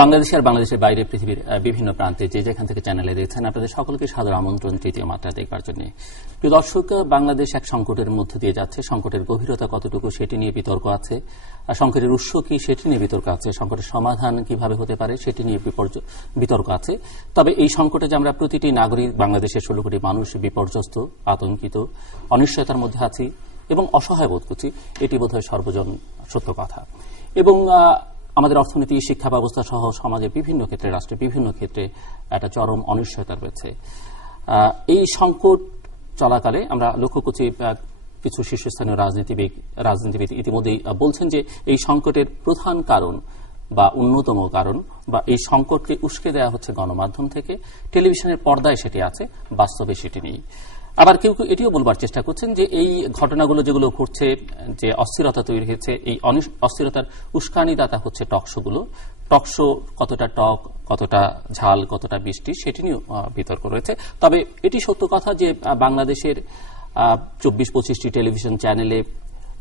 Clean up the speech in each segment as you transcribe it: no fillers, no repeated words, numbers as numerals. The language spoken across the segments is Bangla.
বাংলাদেশে আর বাংলাদেশের বাইরে পৃথিবীর বিভিন্ন প্রান্তে যে যেখান থেকে চ্যানেলে দেখছেন আপনাদের সকলকে সাদর আমন্ত্রণ তৃতীয় মাত্রা দেখবার জন্য। প্রিয় দর্শক, বাংলাদেশ এক সংকটের মধ্য দিয়ে যাচ্ছে। সংকটের গভীরতা কতটুকু সেটি নিয়ে বিতর্ক আছে, আর সংকটের উৎস কি সেটি নিয়ে বিতর্ক আছে, সংকটের সমাধান কিভাবে হতে পারে সেটি নিয়ে বিতর্ক আছে। তবে এই সংকটে যে আমরা প্রতিটি নাগরিক, বাংলাদেশের 16 কোটি মানুষ বিপর্যস্ত, আতঙ্কিত, অনিশ্চয়তার মধ্যে আছি এবং অসহায় বোধ করছি, এটি বোধহয় সর্বজন সত্য কথা। এবং আমাদের অর্থনীতি, শিক্ষা ব্যবস্থা সহ সমাজের বিভিন্ন ক্ষেত্রে, রাষ্ট্রের বিভিন্ন ক্ষেত্রে একটা চরম অনিশ্চয়তা রয়েছে। এই সংকট চলাকালে আমরা লক্ষ্য করছি কিছু শীর্ষস্থানীয় রাজনীতিবিদ ইতিমধ্যেই বলছেন যে এই সংকটের প্রধান কারণ বা অন্যতম কারণ বা এই সংকটকে উস্কে দেওয়া হচ্ছে গণমাধ্যম থেকে, টেলিভিশনের পর্দায় সেটি আছে, বাস্তবে সেটি নেই। আবার কেউ কেউ এটিও বলবার চেষ্টা করছেন যে এই ঘটনাগুলো যেগুলো ঘটছে, যে অস্থিরতা তৈরি হয়েছে, এই অস্থিরতার উস্কানিদাতা হচ্ছে টকশোগুলো। টকশো কতটা টক, কতটা ঝাল, কতটা বৃষ্টি সেটি নিয়েও বিতর্ক রয়েছে। তবে এটি সত্য কথা যে বাংলাদেশের 24-25টি টেলিভিশন চ্যানেলে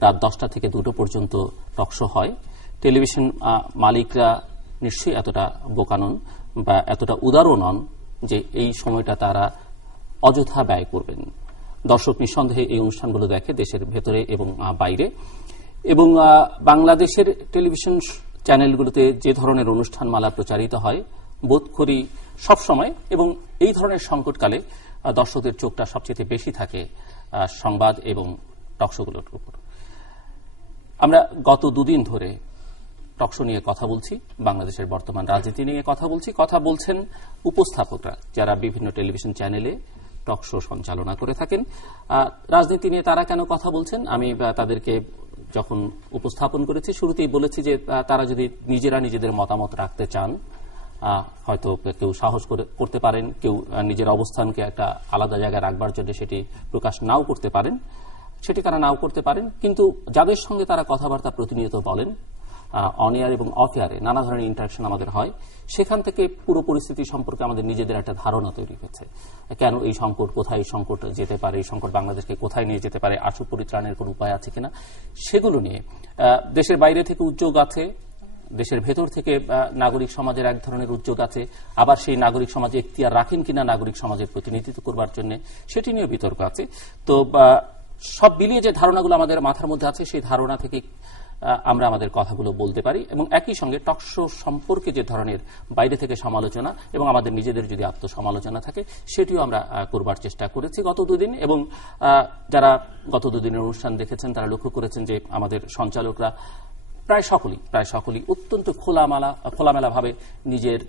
রাত 10টা থেকে 2টো পর্যন্ত টকশো হয়। টেলিভিশন মালিকরা নিশ্চয়ই এতটা বোকা নন বা এতটা উদারও নন যে এই সময়টা তারা অযথা ব্যয় করবেন। দর্শক নিঃসন্দেহে এই অনুষ্ঠানগুলো দেখে দেশের ভেতরে এবং বাইরে। এবং বাংলাদেশের টেলিভিশন চ্যানেলগুলোতে যে ধরনের অনুষ্ঠানমালা প্রচারিত হয় বোধ করি সবসময়, এবং এই ধরনের সংকটকালে দর্শকদের চোখটা সবচেয়ে বেশি থাকে সংবাদ এবং টকশোগুলোর উপর। আমরা গত দুদিন ধরে টকশো নিয়ে কথা বলছি, বাংলাদেশের বর্তমান রাজনীতি নিয়ে কথা বলছি। কথা বলছেন উপস্থাপকরা যারা বিভিন্ন টেলিভিশন চ্যানেলে টকশো সঞ্চালনা করে থাকেন। রাজনীতি নিয়ে তারা কেন কথা বলছেন, আমি তাদেরকে যখন উপস্থাপন করেছি শুরুতেই বলেছি যে তারা যদি নিজেরা নিজেদের মতামত রাখতে চান, হয়তো কেউ সাহস করতে পারেন, কেউ নিজের অবস্থানকে একটা আলাদা জায়গায় রাখবার জন্য সেটি প্রকাশ নাও করতে পারেন, সেটি তারা নাও করতে পারেন। কিন্তু যাদের সঙ্গে তারা কথাবার্তা প্রতিনিয়ত বলেন, অন এয়ার এবং অফ এয়ারে নানা ধরনের ইন্টারাকশন আমাদের হয়, সেখান থেকে পুরো পরিস্থিতি সম্পর্কে আমাদের নিজেদের একটা ধারণা তৈরি হয়েছে। কেন এই সংকট, কোথায় এই সংকট যেতে পারে, এই সংকট বাংলাদেশকে কোথায় নিয়ে যেতে পারে, আশু পরিত্রাণের কোন উপায় আছে কিনা, সেগুলো নিয়ে দেশের বাইরে থেকে উদ্যোগ আছে, দেশের ভেতর থেকে নাগরিক সমাজের এক ধরনের উদ্যোগ আছে, আবার সেই নাগরিক সমাজে এখতিয়ার রাখেন কিনা নাগরিক সমাজের প্রতিনিধিত্ব করবার জন্য, সেটি নিয়ে বিতর্ক আছে। তো সব মিলিয়ে যে ধারণাগুলো আমাদের মাথার মধ্যে আছে সেই ধারণা থেকে আমরা আমাদের কথাগুলো বলতে পারি, এবং একই সঙ্গে টকশো সম্পর্কে যে ধরনের বাইরে থেকে সমালোচনা এবং আমাদের নিজেদের যদি আত্মসমালোচনা থাকে সেটিও আমরা করবার চেষ্টা করেছি গত দুদিন। এবং যারা গত দুদিনের অনুষ্ঠান দেখেছেন তারা লক্ষ্য করেছেন যে আমাদের সঞ্চালকরা প্রায় সকলেই অত্যন্ত খোলামেলাভাবে নিজের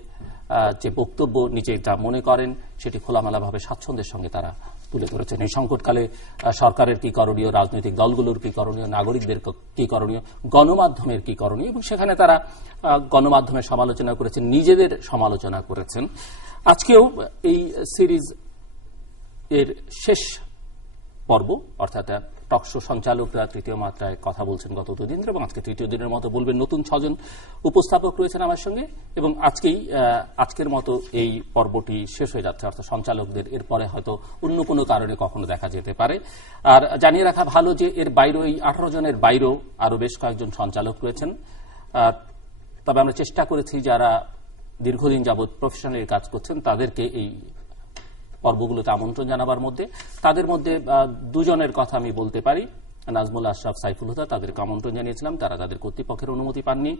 যে বক্তব্য, নিজে যা মনে করেন সেটি খোলামেলাভাবে স্বাচ্ছন্দ্যের সঙ্গে তারা তুলে ধরেছেন। এই সংকটকালে সরকারের কি করণীয়, রাজনৈতিক দলগুলোর কি করণীয়, নাগরিকদের কি করণীয়, গণমাধ্যমের কি করণীয়, এবং সেখানে তারা গণমাধ্যমের সমালোচনা করেছেন, নিজেদের সমালোচনা করেছেন। আজকেও এই সিরিজ এর শেষ পর্ব, অর্থাৎ টকশো সঞ্চালকরা তৃতীয় মাত্রায় কথা বলছেন গত দুদিন, এবং আজকে তৃতীয় দিনের মতো বলবেন। নতুন 6 জন উপস্থাপক রয়েছেন আমার সঙ্গে, এবং আজকের মতো এই পর্বটি শেষ হয়ে যাচ্ছে, অর্থাৎ সঞ্চালকদের এরপরে হয়তো অন্য কোনো কারণে কখনো দেখা যেতে পারে। আর জানিয়ে রাখা ভালো যে এর বাইরেও, এই 18 জনের বাইরেও আরো বেশ কয়েকজন সঞ্চালক রয়েছেন। তবে আমরা চেষ্টা করেছি যারা দীর্ঘদিন যাবৎ প্রফেশনাল কাজ করছেন তাদেরকে এই পর্বগুলোতে আমন্ত্রণ জানাবার মধ্যে, তাদের মধ্যে 2 জনের কথা আমি বলতে পারি। নাজমুল আশরাফ, সাইফুল হুদা, তাদেরকে আমন্ত্রণ জানিয়েছিলাম, তারা তাদের কর্তৃপক্ষের অনুমতি পাননি।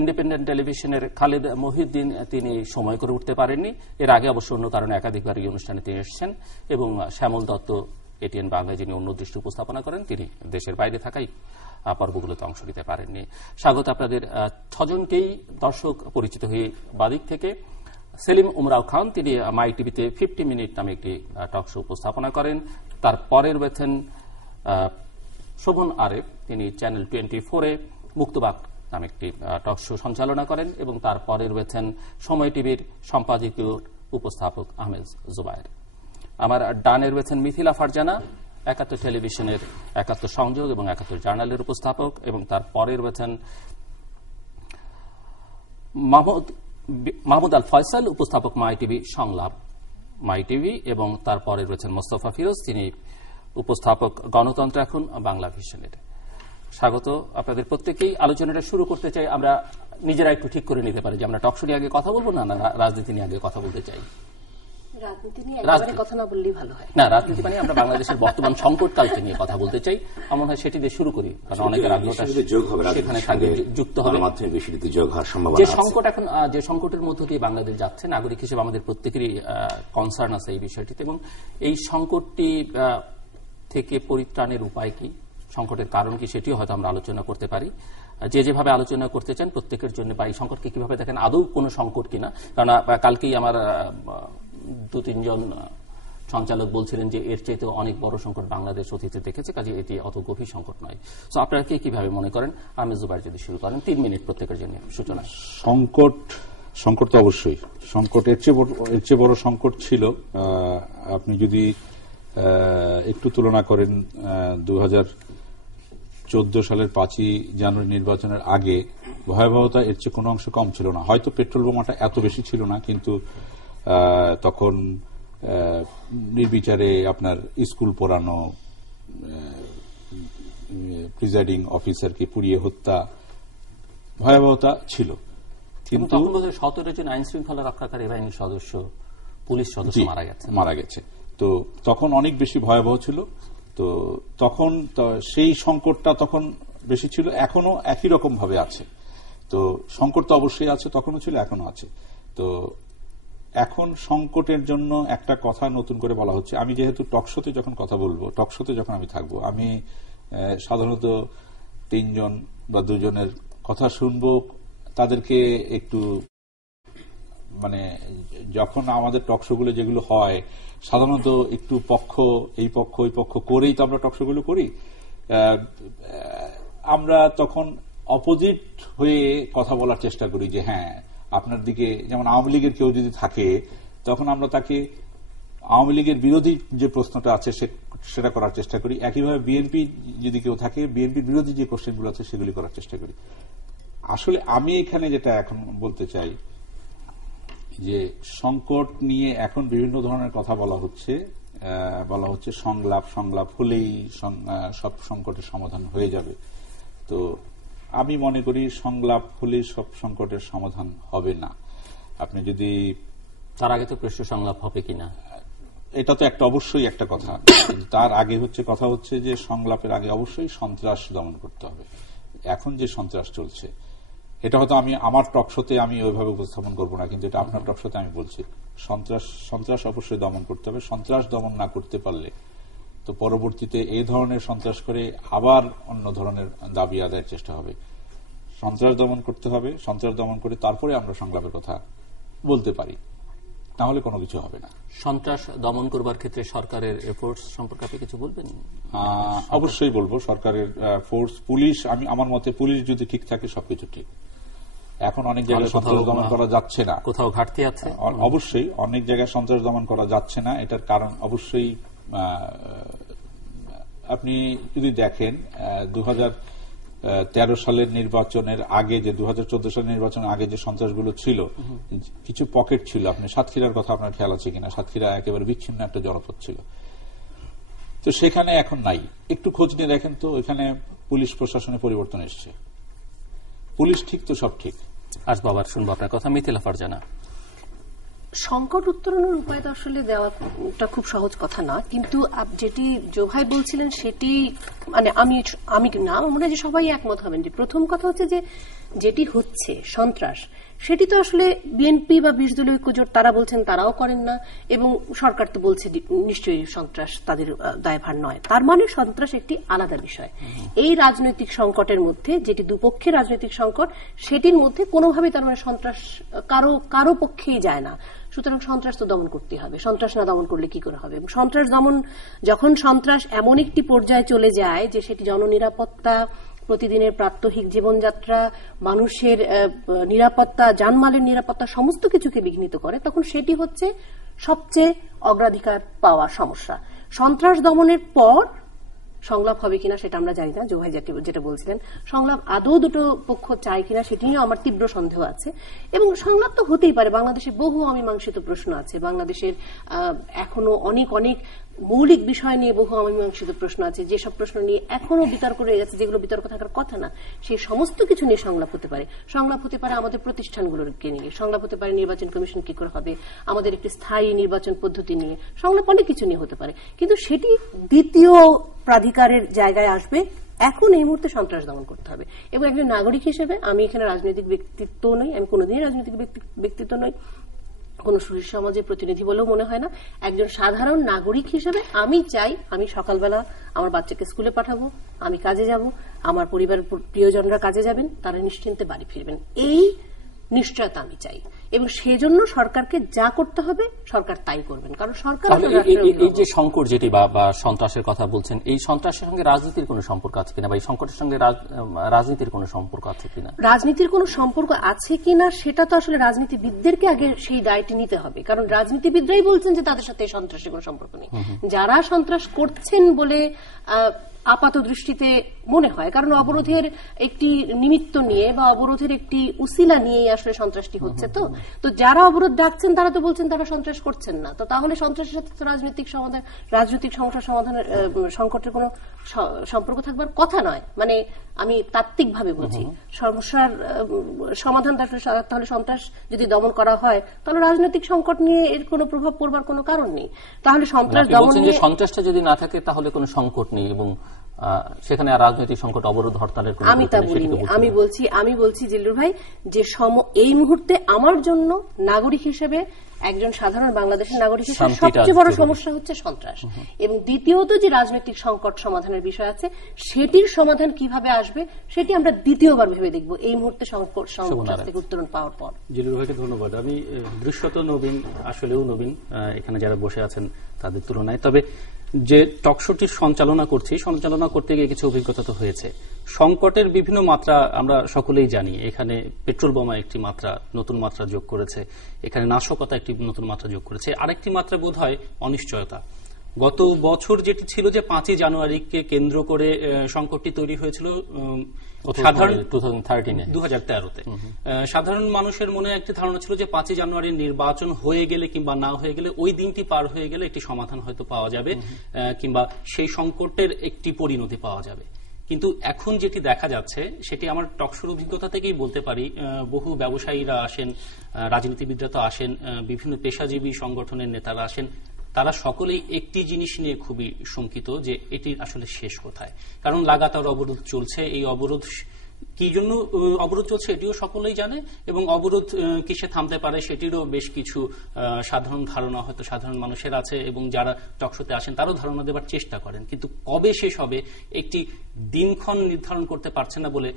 ইন্ডিপেন্ডেন্ট টেলিভিশনের খালেদ মহিউদ্দিন, তিনি সময় করে উঠতে পারেননি। এর আগে অবশ্য অন্য কারণে একাধিকবার এই অনুষ্ঠানে তিনি এসেছেন। এবং শ্যামল দত্ত, এটিএন বাংলায় যিনি অন্য দৃষ্টি উপস্থাপনা করেন, তিনি দেশের বাইরে থাকাই পর্বগুলোতে অংশ নিতে পারেননি। স্বাগত আপনাদের 6 জনকেই। দর্শক পরিচিত হয়ে বাদিক থেকে সেলিম উমরাও খান, তিনি মাই টিভিতে 50 মিনিট নামে একটি টক শো উপস্থাপনা করেন। তারপরে রয়েছেন শোভন আরেফ, তিনি চ্যানেল 24-এ মুক্তবাক নামে একটি টক শো সঞ্চালনা করেন। এবং তারপরে রয়েছেন সময় টিভির সম্পাদকীয় উপস্থাপক আহমেদ জুবায়ের। আমার ডানে রয়েছেন মিথিলা ফারজানা, 71 টেলিভিশনের 71 সংযোগ এবং 71 জার্নালের উপস্থাপক। এবং তারপরে রয়েছেন মাহমুদ আল ফয়সাল, উপস্থাপক মাই টিভি সংলাপ, মাই টিভি। এবং তারপরে রয়েছেন মোস্তফা ফিরোজ, তিনি উপস্থাপক গণতন্ত্র এখন, বাংলা ভিশনের। স্বাগত আপনাদের প্রত্যেকেই। আলোচনাটা শুরু করতে চাই, আমরা নিজেরা একটু ঠিক করে নিতে পারি যে আমরা টকশো নিয়ে আগে কথা বলবো না রাজনীতি নিয়ে আগে কথা বলতে চাই। রাজনীতি নিয়ে একেবারে কথা না বললেই ভালো হয়। না, রাজনীতি মানে আমরা বাংলাদেশের বর্তমান সংকটকালকে নিয়ে কথা বলতে চাই। আমার মনে হয় সেটি দিয়ে শুরু করি, কারণ অনেকের আগ্রহটা সেখানে যুক্ত হবে। যে সংকট এখন, যে সংকটের মধ্য দিয়ে বাংলাদেশ যাচ্ছে, নাগরিক হিসেবে আমাদের প্রত্যেকেরই কনসার্ন আছে এই বিষয়টিতে, এবং এই সংকটটি থেকে পরিত্রাণের উপায় কি, সংকটের কারণ কি, সেটিও হয়তো আমরা আলোচনা করতে পারি। যে যেভাবে আলোচনা করতে চান প্রত্যেকের জন্য, বা এই সংকটকে কিভাবে দেখেন, আদৌ কোনো সংকট কিনা। কারণ কালকেই আমার 2-3 জন সঞ্চালক বলছিলেন যে এর চাইতে অনেক বড় সংকট বাংলাদেশ অতীতে দেখেছে, কাজে এটি অত গভীর সংকট নয়। তো আপনারা কে কিভাবে মনে করেন? আহমেদ জুবায়ের যদি শুরু করেন, 3 মিনিট প্রত্যেকের জন্য সূচনা। সংকট তো অবশ্যই সংকট, এর চেয়ে বড় সংকট ছিল। আপনি যদি একটু তুলনা করেন 2014 সালের 5ই জানুয়ারি নির্বাচনের আগে, ভয়াবহতা এর চেয়ে কোনো অংশ কম ছিল না। হয়তো পেট্রোল বোমাটা এত বেশি ছিল না, কিন্তু তখন নির্বিচারে আপনার স্কুল পোড়ানো, প্রিজাইডিং অফিসারকে পুড়িয়ে হত্যা, ভয়াবহতা ছিল। কিন্তু 17 জন আইন শৃঙ্খলা রক্ষাকারী বাহিনীর সদস্য, পুলিশ সদস্য মারা গেছে। তো তখন অনেক বেশি ভয়াবহ ছিল। তো তখন সেই সংকটটা তখন বেশি ছিল, এখনো একই রকম ভাবে আছে। তো সংকট তো অবশ্যই আছে, তখনও ছিল, এখনো আছে। তো এখন সংকটের জন্য একটা কথা নতুন করে বলা হচ্ছে। আমি যেহেতু টকশোতে যখন কথা বলবো, টকশোতে যখন আমি থাকবো, আমি সাধারণত 3 জন বা 2 জনের কথা শুনবো। তাদেরকে একটু মানে যখন আমাদের টকশোগুলো যেগুলো হয়, সাধারণত একটু এই পক্ষ করেই তো আমরা টকশোগুলো করি। আমরা তখন অপোজিট হয়ে কথা বলার চেষ্টা করি যে হ্যাঁ, আপনার দিকে, যেমন আওয়ামী লীগের কেউ যদি থাকে, তখন আমরা তাকে আওয়ামী লীগের বিরোধী যে প্রশ্নটা আছে সেটা করার চেষ্টা করি। একইভাবে বিএনপি যদি কেউ থাকে, বিএনপির বিরোধী যে কোশ্চেনগুলো আছে সেগুলি করার চেষ্টা করি। আসলে আমি এখানে যেটা এখন বলতে চাই যে সংকট নিয়ে এখন বিভিন্ন ধরনের কথা বলা হচ্ছে সংলাপ হলেই সব সংকটের সমাধান হয়ে যাবে। তো আমি মনে করি সংলাপ হলেই সব সংকটের সমাধান হবে না। আপনি যদি তার আগে তো পৃষ্ঠ সংলাপ হবে কিনা, এটা তো অবশ্যই একটা কথা। তার আগে কথা হচ্ছে যে সংলাপের আগে অবশ্যই সন্ত্রাস দমন করতে হবে। এখন যে সন্ত্রাস চলছে, এটা হয়তো আমি আমার টকশোতে আমি ওইভাবে উপস্থাপন করবো না, কিন্তু এটা আপনার টকশোতে আমি বলছি। সন্ত্রাস অবশ্যই দমন করতে হবে। সন্ত্রাস দমন না করতে পারলে তো পরবর্তীতে এই ধরনের সন্ত্রাস করে আবার অন্য ধরনের দাবি আদায়ের চেষ্টা হবে। সন্ত্রাস দমন করতে হবে। সন্ত্রাস দমন করে তারপরে আমরা সংলাপের কথা বলতে পারি, তাহলে কোনো কিছু হবে না। সন্ত্রাস দমন করবার ক্ষেত্রে সরকারের এফোর্টস সম্পর্কে আপনি কিছু বলবেন? অবশ্যই বলবো। সরকারের ফোর্স, পুলিশ, আমার মতে পুলিশ যদি ঠিক থাকে সবকিছু ঠিক। এখন অনেক জায়গায় সন্ত্রাস দমন করা যাচ্ছে না, কোথাও ঘাটতি আছে। অবশ্যই অনেক জায়গায় সন্ত্রাস দমন করা যাচ্ছে না। এটার কারণ অবশ্যই আপনি যদি দেখেন 2013 সালের নির্বাচনের আগে, যে 2014 সালের নির্বাচনের আগে যে সন্ত্রাসগুলো ছিল, কিছু পকেট ছিল। আপনি সাতক্ষীরার কথা আপনার খেয়াল আছে কিনা? সাতক্ষীরা একেবারে বিচ্ছিন্ন একটা জনপদ ছিল। তো সেখানে এখন নাই। একটু খোঁজ নিয়ে দেখেন তো, এখানে পুলিশ প্রশাসনে পরিবর্তন এসছে। পুলিশ ঠিক তো সব ঠিক। আসবো, আবার শুনবো আপনার কথা। মিথিলা ফারজানা। সংকট উত্তরণের উপায় তো আসলে দেওয়াটা খুব সহজ কথা না, কিন্তু যেটি জোভাই বলছিলেন সেটি মানে আমি না, আমার মনে হয় যে সবাই একমত হবেন যে প্রথম কথা হচ্ছে যে যেটি হচ্ছে সন্ত্রাস, সেটি তো আসলে বিএনপি বা 20 দলীয় ঐক্যজোট তারা বলছেন তারাও করেন না, এবং সরকার তো বলছে নিশ্চয়ই সন্ত্রাস তাদের দায়ভার নয়। তার মানে সন্ত্রাস একটি আলাদা বিষয়। এই রাজনৈতিক সংকটের মধ্যে, যেটি দুপক্ষের রাজনৈতিক সংকট, সেটির মধ্যে কোনোভাবেই তার মানে সন্ত্রাস কারো পক্ষেই যায় না। সুতরাং সন্ত্রাস তো দমন করতে হবে। সন্ত্রাস না দমন করলে কি করে হবে? সন্ত্রাস দমন, যখন সন্ত্রাস এমন একটি পর্যায়ে চলে যায় যে সেটি জননিরাপত্তা, প্রতিদিনের প্রাত্যহিক জীবনযাত্রা, মানুষের নিরাপত্তা, জানমালের নিরাপত্তা, সমস্ত কিছুকে বিঘ্নিত করে, তখন সেটি হচ্ছে সবচেয়ে অগ্রাধিকার পাওয়া সমস্যা। সন্ত্রাস দমনের পর সংলাপ হবে কিনা সেটা আমরা জানি না, জোভাই যেটা বলছিলেন সংলাপ আদৌ দুটো পক্ষ চায় কিনা সেটি নিয়েও আমার তীব্র সন্দেহ আছে। এবং সংলাপ তো হতেই পারে, বাংলাদেশে বহু অমীমাংসিত প্রশ্ন আছে, বাংলাদেশের এখনো অনেক অনেক মৌলিক বিষয় নিয়ে বহু অমীমাংসিত প্রশ্ন আছে, যেসব প্রশ্ন নিয়ে এখনো বিতর্ক রয়ে গেছে, যেগুলো বিতর্ক থাকার কথা না, সেই সমস্ত কিছু নিয়ে সংলাপ হতে পারে। সংলাপ হতে পারে আমাদের প্রতিষ্ঠানগুলোকে নিয়ে, সংলাপ হতে পারে নির্বাচন কমিশন কি করে হবে, আমাদের একটি স্থায়ী নির্বাচন পদ্ধতি নিয়ে, সংলাপ অনেক কিছু নিয়ে হতে পারে। কিন্তু সেটি দ্বিতীয় প্রাধিকারের জায়গায় আসবে। এখন এই মুহূর্তে সন্ত্রাস দমন করতে হবে। এবং একজন নাগরিক হিসেবে আমি এখানে রাজনৈতিক ব্যক্তিত্ব নই, আমি কোনোদিনই রাজনৈতিক ব্যক্তিত্ব নই, কোন সুশীল সমাজের প্রতিনিধি বলেও মনে হয় না। একজন সাধারণ নাগরিক হিসেবে আমি চাই, আমি সকালবেলা আমার বাচ্চাকে স্কুলে পাঠাবো, আমি কাজে যাব, আমার পরিবারের প্রিয়জনরা কাজে যাবেন, তারা নিশ্চিন্তে বাড়ি ফিরবেন, এই নিশ্চয়তা আমি চাই। এবং সেজন্য সরকারকে যা করতে হবে সরকার তাই করবেন, কারণ সরকার এই যে সংকট যেটি বা সন্ত্রাসের কথা বলছেন, এই সন্ত্রাসের সঙ্গে রাজনীতির কোনো সম্পর্ক আছে কিনা, বা এই সংকটের সঙ্গে রাজনীতির কোনো সম্পর্ক আছে কিনা? রাজনীতির কোনো সম্পর্ক আছে কিনা সেটা তো আসলে রাজনীতিবিদদেরকে আগে সেই দায়টি নিতে হবে, কারণ রাজনীতিবিদরাই বলছেন যে তাদের সাথে এই সন্ত্রাসের কোনো সম্পর্ক নেই। যারা সন্ত্রাস করছেন বলে আপাত দৃষ্টিতে মনে হয়, কারণ অবরোধের একটি নিমিত্ত নিয়ে বা অবরোধের একটি উসিলা নিয়ে আসলে সন্ত্রাসটি হচ্ছে। তো যারা অবরোধ ডাকছেন তারা তো বলছেন তারা সন্ত্রাস করছেন না, তো তাহলে সন্ত্রাসের সাথে তো রাজনৈতিক সমস্যা সমাধানের সংকটের কোনো সম্পর্ক থাকবার কথা নয়। মানে আমি তাত্ত্বিকভাবে বলছি, সমস্যার সমাধান তাহলে সন্ত্রাস যদি দমন করা হয় তাহলে রাজনৈতিক সংকট নিয়ে এর কোনো প্রভাব পড়বার কোনো কারণ নেই। তাহলে সন্ত্রাস দমন নিয়ে সন্ত্রাসটা যদি না থাকে তাহলে কোনো সংকট নেই, এবং সেখানে আর রাজনৈতিক সংকট অবরোধ হরতালের কোনো আমি তা বলিনি। আমি বলছি জিল্লুর ভাই যে এই মুহূর্তে আমার জন্য নাগরিক হিসেবে, একজন সাধারণ বাংলাদেশের নাগরিক হিসেবে সবচেয়ে বড় সমস্যা হচ্ছে সন্ত্রাস। এবং দ্বিতীয়ত যে রাজনৈতিক সংকট সমাধানের বিষয় আছে, সেটির সমাধান কিভাবে আসবে সেটি আমরা দ্বিতীয়বার ভেবে দেখব এই মুহূর্তে সংকট থেকে উত্তরণ পাওয়ার পর। জিল্লুর ভাইকে ধন্যবাদ। আমি দৃশ্যত নবীন, আসলেও নবীন এখানে যারা বসে আছেন তাদের তুলনায়। তবে যে টকশোটির সঞ্চালনা করতে গিয়ে কিছু অভিজ্ঞতা তো হয়েছে। সংকটের বিভিন্ন মাত্রা আমরা সকলেই জানি। এখানে পেট্রোল বোমা একটি মাত্রা, নতুন মাত্রা যোগ করেছে, এখানে নাশকতা একটি নতুন মাত্রা যোগ করেছে, আরেকটি মাত্রা বোধ হয় অনিশ্চয়তা। গত বছর যেটি ছিল যে 5ই জানুয়ারিকে কেন্দ্র করে সংকটটি তৈরি হয়েছিল 2013-তে। সাধারণ মানুষের মনে একটি ধারণা ছিল যে 5ই জানুয়ারির নির্বাচন হয়ে গেলে কিংবা না হয়ে গেলে, ওই দিনটি পার হয়ে গেলে একটি সমাধান হয়তো পাওয়া যাবে, কিংবা সেই সংকটের একটি পরিণতি পাওয়া যাবে। কিন্তু এখন যেটি দেখা যাচ্ছে সেটি আমার টকশোর অভিজ্ঞতা থেকেই বলতে পারি। বহু ব্যবসায়ীরা আসেন, রাজনীতিবিদরা তো আসেন, বিভিন্ন পেশাজীবী সংগঠনের নেতারা আসেন, তারা সকলেই একটি জিনিস নিয়ে খুবই শঙ্কিত যে এটি আসলে শেষ কোথায়। কারণ লাগাতার অবরোধ চলছে, এই অবরোধ কি জন্য অবরোধ চলছে এটিও সকলেই জানে, এবং অবরোধ কিসে থামতে পারে সেটিরও বেশ কিছু সাধারণ ধারণা হয়তো সাধারণ মানুষের আছে, এবং যারা টকশোতে আসেন তারও ধারণা দেওয়ার চেষ্টা করেন। কিন্তু কবে শেষ হবে একটি দিনক্ষণ নির্ধারণ করতে পারছে না বলে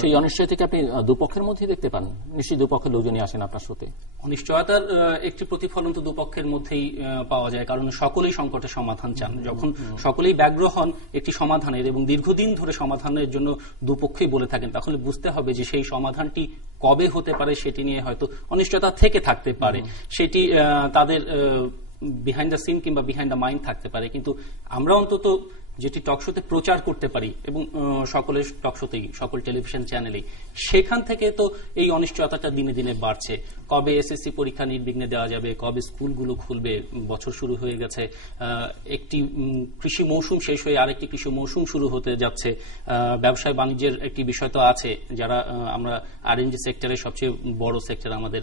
সেই অনিশ্চয়তাকে আপনি দুপক্ষের মধ্যে দেখতে পান। নিশ্চয়ই দুপক্ষের লোকজনই আসেন আপনার সাথে। অনিশ্চয়তার একটি প্রতিফলন তো দুপক্ষের মধ্যেই পাওয়া যায়, কারণ সকলেই সংকটের সমাধান চান। যখন সকলেই ব্যগ্র হন একটি সমাধানের এবং দীর্ঘদিন ধরে সমাধানের জন্য দুপক্ষই বলে থাকেন, তাহলে বুঝতে হবে যে সেই সমাধানটি কবে হতে পারে সেটি নিয়ে হয়তো অনিশ্চয়তা থেকে থাকতে পারে। সেটি তাদের বিহাইন্ড দ্য সিন কিংবা বিহাইন্ড দ্য মাইন্ড থাকতে পারে। কিন্তু আমরা অন্তত যেটি টকশোতে প্রচার করতে পারি, এবং সকলের টকশোতেই, সকল টেলিভিশন চ্যানেলেই, সেখান থেকে তো এই অনিশ্চয়তাটা দিনে দিনে বাড়ছে। কবে এসএসসি পরীক্ষা নির্বিঘ্নে দেওয়া যাবে, কবে স্কুলগুলো খুলবে, বছর শুরু হয়ে গেছে, একটি কৃষি মৌসুম শেষ হয়ে আরেকটি কৃষি মৌসুম শুরু হতে যাচ্ছে, ব্যবসায় বাণিজ্যের একটি বিষয় তো আছে। যারা আমরা আরএনজি সেক্টরের সবচেয়ে বড় সেক্টর আমাদের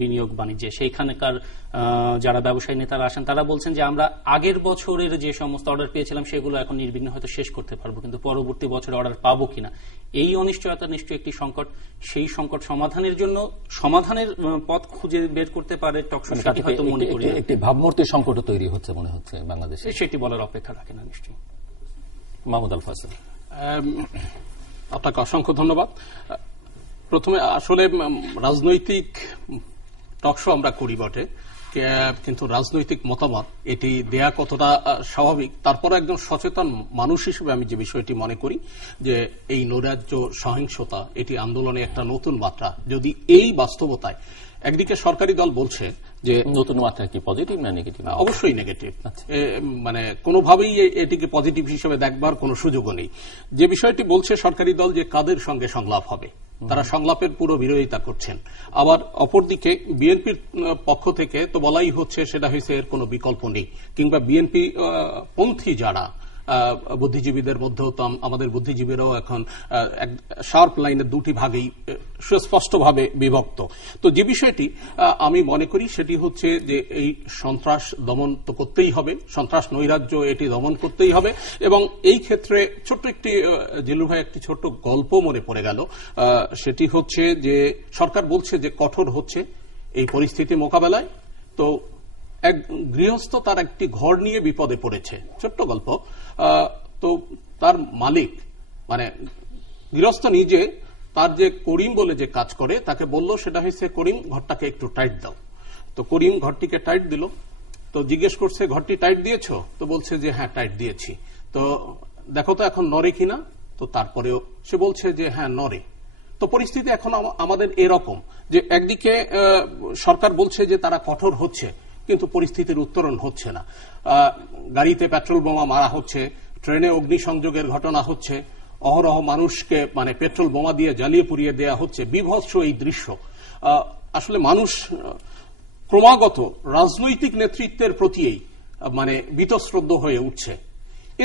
বিনিয়োগ বাণিজ্যে, সেইখানকার যারা ব্যবসায়ী নেতারা আসেন তারা বলছেন যে আমরা আগের বছরের যে সমস্ত অর্ডার পেয়েছিলাম সেগুলো এখন নির্বিঘ্নে হয়তো শেষ করতে পারবো, কিন্তু পরবর্তী বছরে অর্ডার পাবো কিনা, এই অনিশ্চয়তা নিশ্চয়ই একটি সংকট। সেই সংকট সমাধানের জন্য সমাধানের পথ খুঁজে বের করতে পারে টকশো, হয়তো মনে করি একটি ভাবমূর্তির সংকট তৈরি হচ্ছে মনে হচ্ছে বাংলাদেশে। সেটি বলার অপেক্ষা রাখে না নিশ্চয়ই। মাহমুদ আল ফাসল, আপনাকে অসংখ্য ধন্যবাদ। প্রথমে আসলে রাজনৈতিক টকশো আমরা করি বটে, কিন্তু রাজনৈতিক মতামত এটি দেয়া কতটা স্বাভাবিক, তারপর একজন সচেতন মানুষ হিসেবে আমি যে বিষয়টি মনে করি যে এই নৈরাজ্য সহিংসতা এটি আন্দোলনে একটা নতুন মাত্রা। যদি এই বাস্তবতায় একদিকে সরকারি দল বলছে যে নতুন মাত্রা কি পজিটিভ না নেগেটিভ? অবশ্যই নেগেটিভ, মানে কোনোভাবেই এটিকে পজিটিভ হিসেবে দেখবার কোনো সুযোগও নেই। যে বিষয়টি বলছে সরকারি দল যে কাদের সঙ্গে সংলাপ হবে, তারা সংলাপের পুরো বিরোধিতা করছেন। আবার অপরদিকে বিএনপির পক্ষ থেকে তো বলাই হচ্ছে সেটা হয়েছে এর কোনো বিকল্প নেই, কিংবা বিএনপি পন্থী যারা বুদ্ধিজীবীদের মধ্যেও তো আমাদের বুদ্ধিজীবীরাও এখন শার্প লাইনের দুটি ভাগেই সুস্পষ্টভাবে বিভক্ত। তো যে বিষয়টি আমি মনে করি সেটি হচ্ছে যে এই সন্ত্রাস দমন তো করতেই হবে, সন্ত্রাস নৈরাজ্য এটি দমন করতেই হবে। এবং এই ক্ষেত্রে ছোট্ট একটি জিলুর ভাই একটি ছোট্ট গল্প মনে পড়ে গেল, সেটি হচ্ছে যে সরকার বলছে যে কঠোর হচ্ছে এই পরিস্থিতি মোকাবেলায়। তো এক গৃহস্থ তার একটি ঘর নিয়ে বিপদে পড়েছে, ছোট্ট গল্প। তো তার মালিক মানে গৃহস্থ নিজে তার যে করিম বলে যে কাজ করে তাকে বলল, সেটা হচ্ছে করিম ঘরটাকে একটু টাইট দাও। তো করিম ঘরটিকে টাইট দিল। তো জিজ্ঞেস করছে ঘরটি টাইট দিয়েছো? তো বলছে যে হ্যাঁ টাইট দিয়েছি। তো দেখো তো এখন নড়ে কিনা। তো তারপরেও সে বলছে যে হ্যাঁ নড়ে। তো পরিস্থিতি এখন আমাদের এরকম যে একদিকে সরকার বলছে যে তারা কঠোর হচ্ছে, কিন্তু পরিস্থিতির উত্তরণ হচ্ছে না। গাড়িতে পেট্রোল বোমা মারা হচ্ছে, ট্রেনে অগ্নিসংযোগের ঘটনা হচ্ছে, অহরহ মানুষকে মানে পেট্রোল বোমা দিয়ে জ্বালিয়ে পুড়িয়ে দেওয়া হচ্ছে, বিভৎস এই দৃশ্য। আসলে মানুষ ক্রমাগত রাজনৈতিক নেতৃত্বের প্রতিই মানে বীতশ্রদ্ধ হয়ে উঠছে।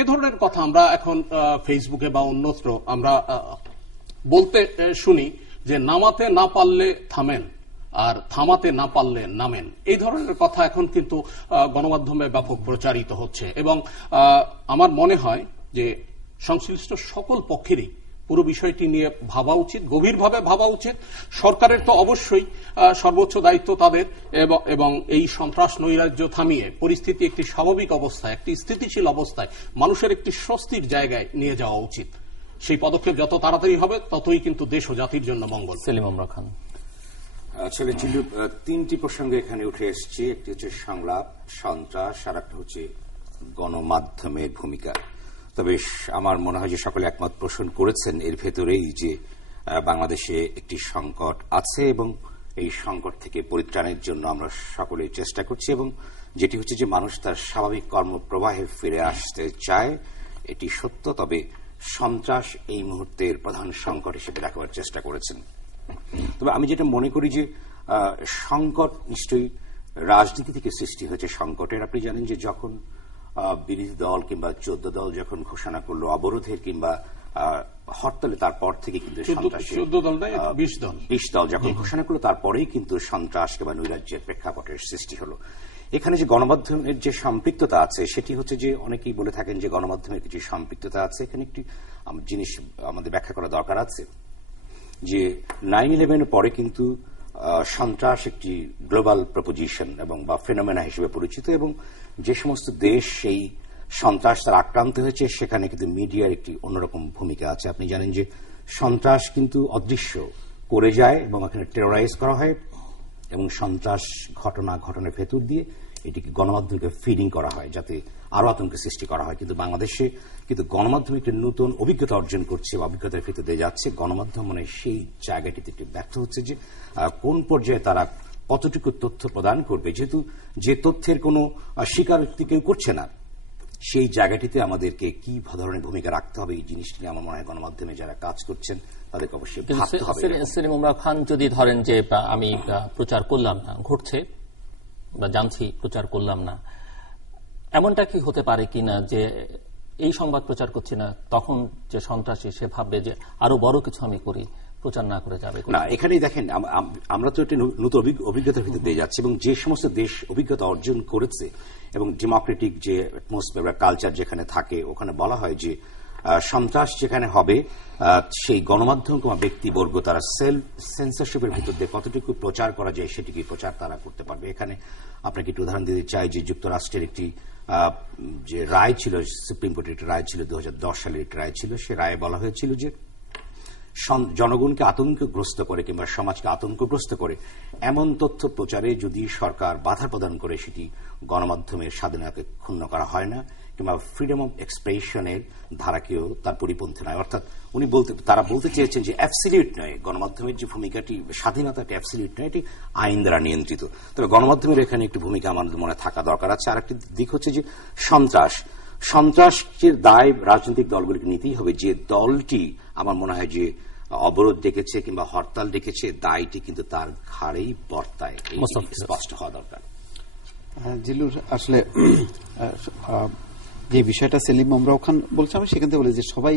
এ ধরনের কথা আমরা এখন ফেসবুকে বা অন্যত্র আমরা বলতে শুনি যে নামাতে না পারলে থামেন, আর থামাতে না পারলে নামেন। এই ধরনের কথা এখন কিন্তু গণমাধ্যমে ব্যাপক প্রচারিত হচ্ছে। এবং আমার মনে হয় যে সংশ্লিষ্ট সকল পক্ষেরই পুরো বিষয়টি নিয়ে ভাবা উচিত, গভীরভাবে ভাবা উচিত। সরকারের তো অবশ্যই সর্বোচ্চ দায়িত্ব তাদের, এবং এই সন্ত্রাস নৈরাজ্য থামিয়ে পরিস্থিতি একটি স্বাভাবিক অবস্থায়, একটি স্থিতিশীল অবস্থায়, মানুষের একটি স্বস্তির জায়গায় নিয়ে যাওয়া উচিত। সেই পদক্ষেপ যত তাড়াতাড়ি হবে ততই কিন্তু দেশ ও জাতির জন্য মঙ্গল। সেলিম ওমর খান। আসলে জিল্লু, তিনটি প্রসঙ্গে এখানে উঠে এসছে। একটি হচ্ছে সংলাপ, সন্ত্রাস, আর একটা হচ্ছে গণমাধ্যমের ভূমিকা। তবে আমার মনে হয় যে সকলে একমত পোষণ করেছেন এর ভেতরেই যে বাংলাদেশে একটি সংকট আছে এবং এই সংকট থেকে পরিত্রাণের জন্য আমরা সকলেই চেষ্টা করছি, এবং যেটি হচ্ছে যে মানুষ তার স্বাভাবিক কর্মপ্রবাহে ফিরে আসতে চায়, এটি সত্য। তবে সন্ত্রাস এই মুহূর্তের প্রধান সংকট হিসেবে রাখবার চেষ্টা করেছেন। তবে আমি যেটা মনে করি যে সংকট নিশ্চয়ই রাজনীতি থেকে সৃষ্টি হয়েছে সংকটের। আপনি জানেন যে যখন বিরোধী দল কিংবা 14 দল যখন ঘোষণা করলো অবরোধের কিংবা হরতালে, তারপর থেকে কিন্তু 20 দল যখন ঘোষণা করলো তারপরেই কিন্তু সন্ত্রাস কিংবা নৈরাজ্যের প্রেক্ষাপটের সৃষ্টি হলো। এখানে যে গণমাধ্যমের যে সম্পৃক্ততা আছে সেটি হচ্ছে যে অনেকেই বলে থাকেন যে গণমাধ্যমের কিছু সম্পৃক্ততা আছে। এখানে একটি জিনিস আমাদের ব্যাখ্যা করা দরকার আছে যে 9/11 পরে কিন্তু সন্ত্রাস একটি গ্লোবাল প্রপোজিশন এবং বা ফেনোমেনা হিসেবে পরিচিত, এবং যে সমস্ত দেশ সেই সন্ত্রাস তার আক্রান্ত হয়েছে সেখানে কিন্তু মিডিয়ার একটি অন্যরকম ভূমিকা আছে। আপনি জানেন যে সন্ত্রাস কিন্তু অদৃশ্য করে যায় এবং এখানে টেরোরাইজ করা হয়, এবং সন্ত্রাস ঘটনার ভেতর দিয়ে এটিকে গণমাধ্যমকে ফিডিং করা হয় যাতে আরো আতঙ্কের সৃষ্টি করা হয়। কিন্তু বাংলাদেশে কিন্তু গণমাধ্যম একটি নতুন অভিজ্ঞতা অর্জন করছে, অভিজ্ঞতার ভিতর দিয়ে যাচ্ছে। গণমাধ্যম মানে সেই জায়গাটিতে একটু ব্যর্থ হচ্ছে যে কোন পর্যায়ে তারা কতটুকু তথ্য প্রদান করবে, যেহেতু যে তথ্যের কোনো স্বীকারোক্তি কেউ করছে না, সেই জায়গাটিতে আমাদেরকে কি ধরনের ভূমিকা রাখতে হবে এই জিনিসটি নিয়ে আমার মনে হয় গণমাধ্যমে যারা কাজ করছেন তাদেরকে অবশ্যই ভাবতে হবে। সেলিম ওমর খান, যদি ধরেন যে আমি প্রচার করলাম না, ঘটছে বা জানছি প্রচার করলাম না, এমনটা কি হতে পারে কিনা যে এই সংবাদ প্রচার করছি না, তখন যে সন্ত্রাসী সে ভাববে যে আরো বড় কিছু আমি করি, প্রচার না করে যাবে না? এখানেই দেখেন আমরা তো একটি নতুন অভিজ্ঞতার ভিতরে দিয়ে যাচ্ছি, এবং যে সমস্ত দেশ অভিজ্ঞতা অর্জন করেছে এবং ডেমোক্রেটিক যে অ্যাটমসফিয়ার বা কালচার যেখানে থাকে, ওখানে বলা হয় যে সন্ত্রাস যেখানে হবে সেই গণমাধ্যম কিংবা ব্যক্তিবর্গ তারা সেলফ সেন্সরশিপের ভিতর দিয়ে কতটুকু প্রচার করা যায় সেটিকে প্রচার তারা করতে পারবে। এখানে আপনাকে একটু উদাহরণ দিতে চাই যে যুক্তরাষ্ট্রের একটি যে রায় ছিল, সুপ্রিম কোর্টের একটি রায় ছিল, 2010 সালের একটি রায় ছিল। সে রায়ে বলা হয়েছিল যে জনগণকে আতঙ্কগ্রস্ত করে কিংবা সমাজকে আতঙ্কগ্রস্ত করে এমন তথ্য প্রচারে যদি সরকার বাধা প্রদান করে সেটি গণমাধ্যমের স্বাধীনতাকে ক্ষুণ্ণ করা হয় না, কিংবা ফ্রিডম অফ এক্সপ্রেশনের ধারাকেও তার পরিপন্থী নয়। অর্থাৎ তারা বলতে চেয়েছেন যে অ্যাবসলিউট নয়, গণমাধ্যমের যে ভূমিকাটি, স্বাধীনতাটি অ্যাবসলিউট নয়, এটি আইন দ্বারা নিয়ন্ত্রিত। তবে গণমাধ্যমের এখানে একটি ভূমিকা আমাদের মনে থাকা দরকার আছে। আরেকটি দিক হচ্ছে যে সন্ত্রাসের দায় রাজনৈতিক দলগুলিকে নিতেই হবে। যে দলটি আমার মনে হয় যে অবরোধ ডেকেছে কিংবা হরতাল ডেকেছে, দায়টি কিন্তু তার ঘাড়েই বর্তায়, স্পষ্ট হওয়া দরকার। জিল্লুর, আসলে যে বিষয়টা সেলিম আমরাও খান বলছে, আমি সেখান থেকে বলি যে সবাই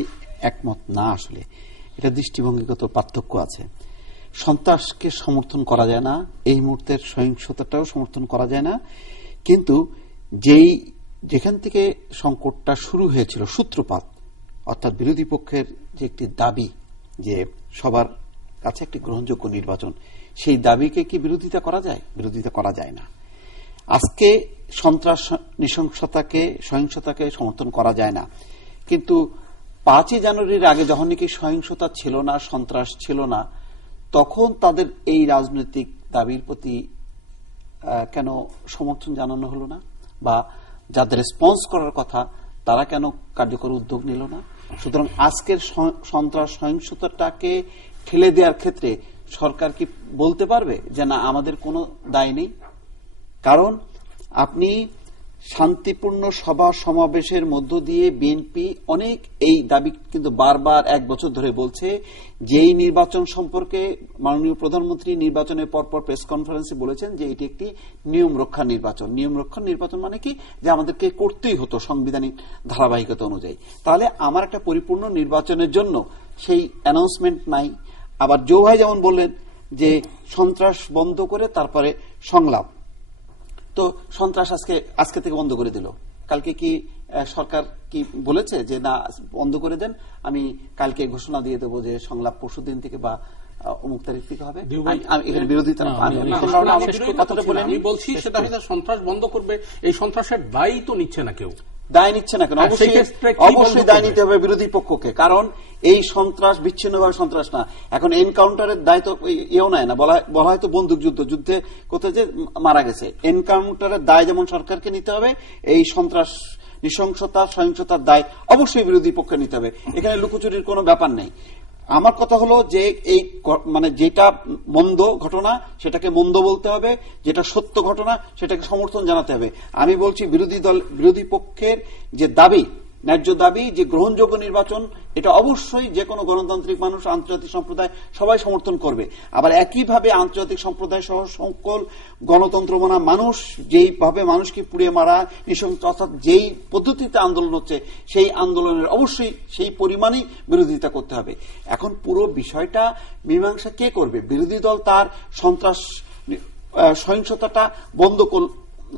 একমত না, আসলে এটা দৃষ্টিভঙ্গিগত পার্থক্য আছে। সন্ত্রাসকে সমর্থন করা যায় না, এই মুহূর্তের সহিংসতাটাও সমর্থন করা যায় না, কিন্তু যেখান থেকে সংকটটা শুরু হয়েছিল, সূত্রপাত, অর্থাৎ বিরোধী পক্ষের যে একটি দাবি যে সবার কাছে একটি গ্রহণযোগ্য নির্বাচন, সেই দাবিকে কি বিরোধিতা করা যায়? বিরোধিতা করা যায় না। আজকে সন্ত্রাস, নৃশংসতাকে, সহিংসতাকে সমর্থন করা যায় না, কিন্তু 5ই জানুয়ারির আগে যখন নাকি সহিংসতা ছিল না, সন্ত্রাস ছিল না, তখন তাদের এই রাজনৈতিক দাবির প্রতি কেন সমর্থন জানানো হলো না? বা যাদের রেসপন্স করার কথা তারা কেন কার্যকর উদ্যোগ নিল না? সুতরাং আজকের সন্ত্রাস সহিংসতাটাকে ঠেলে দেওয়ার ক্ষেত্রে সরকার কি বলতে পারবে যে না, আমাদের কোনো দায় নেই? কারণ আপনি শান্তিপূর্ণ সভা সমাবেশের মধ্য দিয়ে বিএনপি অনেক এই দাবি কিন্তু বারবার 1 বছর ধরে বলছে, যেই নির্বাচন সম্পর্কে মাননীয় প্রধানমন্ত্রী নির্বাচনের পরপর প্রেস কনফারেন্সে বলেছেন যে এটি একটি নিয়ম রক্ষা নির্বাচন। নিয়ম রক্ষা নির্বাচন মানে কি? যে আমাদেরকে করতেই হতো সাংবিধানিক ধারাবাহিকতা অনুযায়ী। তাহলে আমার একটা পরিপূর্ণ নির্বাচনের জন্য সেই অ্যানাউন্সমেন্ট নাই। আবার জো ভাই যেমন বললেন যে সন্ত্রাস বন্ধ করে তারপরে সংলাপ, তো সন্ত্রাস আজকে থেকে বন্ধ করে দিল। কালকে কি সরকার কি বলেছে যে না বন্ধ করে দেন, আমি কালকে ঘোষণা দিয়ে দেবো যে সংলাপ পরশুদিন থেকে বা অমুক তারিখ থেকে হবে? এখানে বিরোধিতা আমি বলছি সেটা সন্ত্রাস বন্ধ করবে, এই সন্ত্রাসের দায়ী তো নিচ্ছে না কেউ। দায় নিচ্ছে না কেন? অবশ্যই দায় নিতে হবে বিরোধী পক্ষকে, কারণ এই সন্ত্রাস বিচ্ছিন্নভাবে সন্ত্রাস না। এখন এনকাউন্টারের দায় তো এও নেয় না, বলা হয় তো যুদ্ধে কোথায় যে মারা গেছে। এনকাউন্টারের দায় যেমন সরকারকে নিতে হবে, এই সন্ত্রাস নৃশংসতা সহিংসতার দায় অবশ্যই বিরোধী পক্ষে নিতে হবে। এখানে লুকোচুরির কোনো ব্যাপার নেই। আমার কথা হলো যে এই মানে যেটা মন্দ ঘটনা সেটাকে মন্দ বলতে হবে, যেটা সত্য ঘটনা সেটাকে সমর্থন জানাতে হবে। আমি বলছি বিরোধী পক্ষের যে দাবি, ন্যায্য দাবি যে গ্রহণযোগ্য নির্বাচন, এটা অবশ্যই যে কোনো গণতান্ত্রিক মানুষ, আন্তর্জাতিক সম্প্রদায় সবাই সমর্থন করবে। আবার একইভাবে আন্তর্জাতিক সম্প্রদায় সহ সকল গণতন্ত্র মানা মানুষ যেইভাবে মানুষকে পুড়িয়ে মারা নৃশংস, অর্থাৎ যেই পদ্ধতিতে আন্দোলন হচ্ছে সেই আন্দোলনের অবশ্যই সেই পরিমাণেই বিরোধিতা করতে হবে। এখন পুরো বিষয়টা মীমাংসা কে করবে? বিরোধী দল তার সন্ত্রাস সহিংসতাটা বন্ধ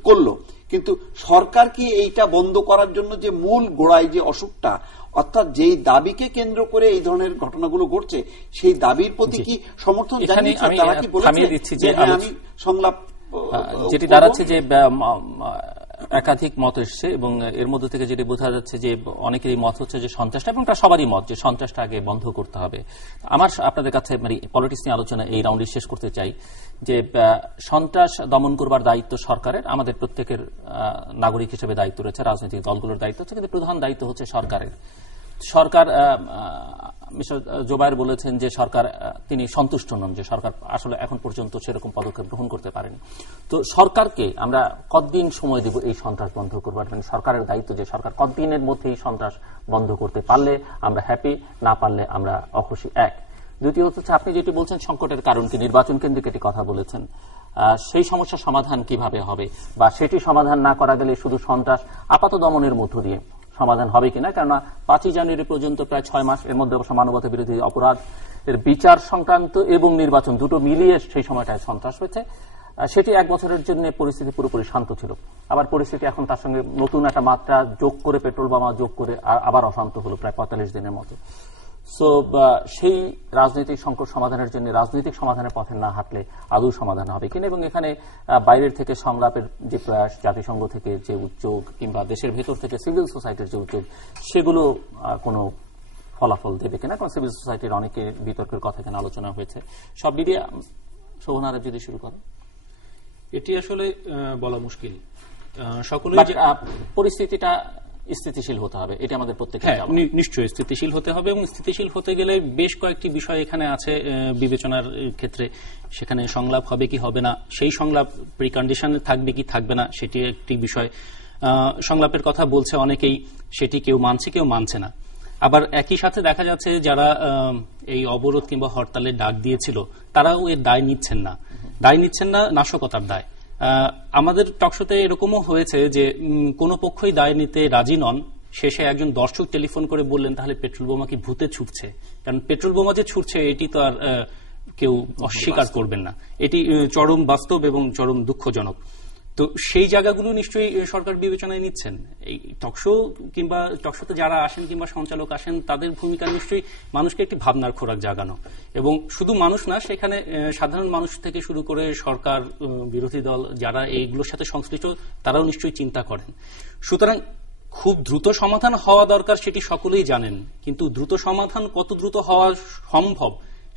করলো, কিন্তু সরকার কি এইটা বন্ধ করার জন্য যে মূল গোড়ায় যে অসুখটা, অর্থাৎ যেই দাবিকে কেন্দ্র করে এই ধরনের ঘটনাগুলো ঘটছে, সেই দাবির প্রতি কি সমর্থন জানিয়েছে? তারা কি বলেছে যে আমি সংলাপ? যেটি দাঁড়াচ্ছে যে একাধিক মত এসছে এবং এর মধ্যে থেকে যেটি বোঝা যাচ্ছে যে অনেকেরই মত হচ্ছে যে সন্ত্রাসটা, এবং তার সবারই মত যে সন্ত্রাসটা আগে বন্ধ করতে হবে। আমার আপনাদের কাছে মানে পলিটিক্স নিয়ে আলোচনা এই রাউন্ডে শেষ করতে চাই যে সন্ত্রাস দমন করবার দায়িত্ব সরকারের, আমাদের প্রত্যেকের নাগরিক হিসেবে দায়িত্ব রয়েছে, রাজনৈতিক দলগুলোর দায়িত্ব হচ্ছে, কিন্তু প্রধান দায়িত্ব হচ্ছে সরকারের। সরকার মিস্টার জোবায়ের বলেছেন যে সরকার তিনি সন্তুষ্ট নন, যে সরকার আসলে এখন পর্যন্ত সেরকম পদক্ষেপ গ্রহণ করতে পারেনি। তো সরকারকে আমরা কতদিন সময় দেব এই সন্ত্রাস বন্ধ করবার? মানে সরকারের দায়িত্ব যে সরকার কতদিনের মধ্যে এই সন্ত্রাস বন্ধ করতে পারলে আমরা হ্যাপি, না পারলে আমরা অখুশি। এক। দ্বিতীয়ত হচ্ছে আপনি যেটি বলছেন সংকটের কারণ কি, নির্বাচন কেন্দ্রিক একটি কথা বলেছেন, সেই সমস্যার সমাধান কিভাবে হবে, বা সেটি সমাধান না করা গেলে শুধু সন্ত্রাস আপাত দমনের মধ্য দিয়ে সমাধান হবে কিনা? কেননা 5ই জানুয়ারি পর্যন্ত প্রায় 6 মাস, এর মধ্যে মানবতা বিরোধী অপরাধ এর বিচার সংক্রান্ত এবং নির্বাচন দুটো মিলিয়ে সেই সময়টায় সন্ত্রাস হয়েছে। সেটি 1 বছরের জন্য পরিস্থিতি পুরোপুরি শান্ত ছিল, আবার পরিস্থিতি এখন তার সঙ্গে নতুন একটা মাত্রা যোগ করে, পেট্রোল বোমা যোগ করে আবার অশান্ত হলো প্রায় 45 দিনের মতো। সো সেই রাজনৈতিক সংকট সমাধানের জন্য রাজনৈতিক সমাধানের পথে না হাঁটলে আদৌ সমাধান হবে কিনা, এবং এখানে বাইরের থেকে সংলাপের যে প্রয়াস, জাতিসংঘ থেকে যে উদ্যোগ কিংবা দেশের ভেতর থেকে সিভিল সোসাইটির যে উদ্যোগ, সেগুলো কোনো ফলাফল দেবে কিনা? কারণ সিভিল সোসাইটির অনেকে বিতর্কের কথা এখানে আলোচনা হয়েছে। সব মিলিয়ে শোভন আরব যদি শুরু করেন। এটি আসলে বলা মুশকিল। সকলে পরিস্থিতিটা স্থিতিশীল হতে হবে, এটা আমাদের প্রত্যেকের হ্যাঁ, চাওয়া। নিশ্চয়ই স্থিতিশীল হতে হবে, এবং স্থিতিশীল হতে গেলে বেশ কয়েকটি বিষয় এখানে আছে বিবেচনার ক্ষেত্রে। সেখানে সংলাপ হবে কি হবে না, সেই সংলাপ প্রিকন্ডিশনে থাকবে কি থাকবে না, সেটি একটি বিষয়। সংলাপের কথা বলছে অনেকেই, সেটি কেউ মানছে কেউ মানছে না। আবার একই সাথে দেখা যাচ্ছে যারা এই অবরোধ কিংবা হরতালের ডাক দিয়েছিল তারাও এর দায় নিচ্ছেন না, নাশকতার দায়। আমাদের টকশোতে এরকমও হয়েছে যে কোন পক্ষই দায় নিতে রাজি নন, শেষে একজন দর্শক টেলিফোন করে বললেন তাহলে পেট্রোল বোমা কি ভূতে ছুটছে, কারণ পেট্রোল বোমা যে ছুটছে এটি তো আর কেউ অস্বীকার করবেন না, এটি চরম বাস্তব এবং চরম দুঃখজনক। তো সেই জায়গাগুলো নিশ্চয়ই সরকার বিবেচনায় নিচ্ছেন। এই টকশোতে যারা আসেন কিংবা সঞ্চালক আসেন, তাদের ভূমিকা নিশ্চয়ই মানুষকে একটি ভাবনার খোরাক জাগানো, এবং শুধু মানুষ না, সেখানে সাধারণ মানুষ থেকে শুরু করে সরকার, বিরোধী দল যারা এইগুলোর সাথে সংশ্লিষ্ট, তারাও নিশ্চয়ই চিন্তা করেন। সুতরাং খুব দ্রুত সমাধান হওয়া দরকার, সেটি সকলেই জানেন, কিন্তু দ্রুত সমাধান কত দ্রুত হওয়া সম্ভব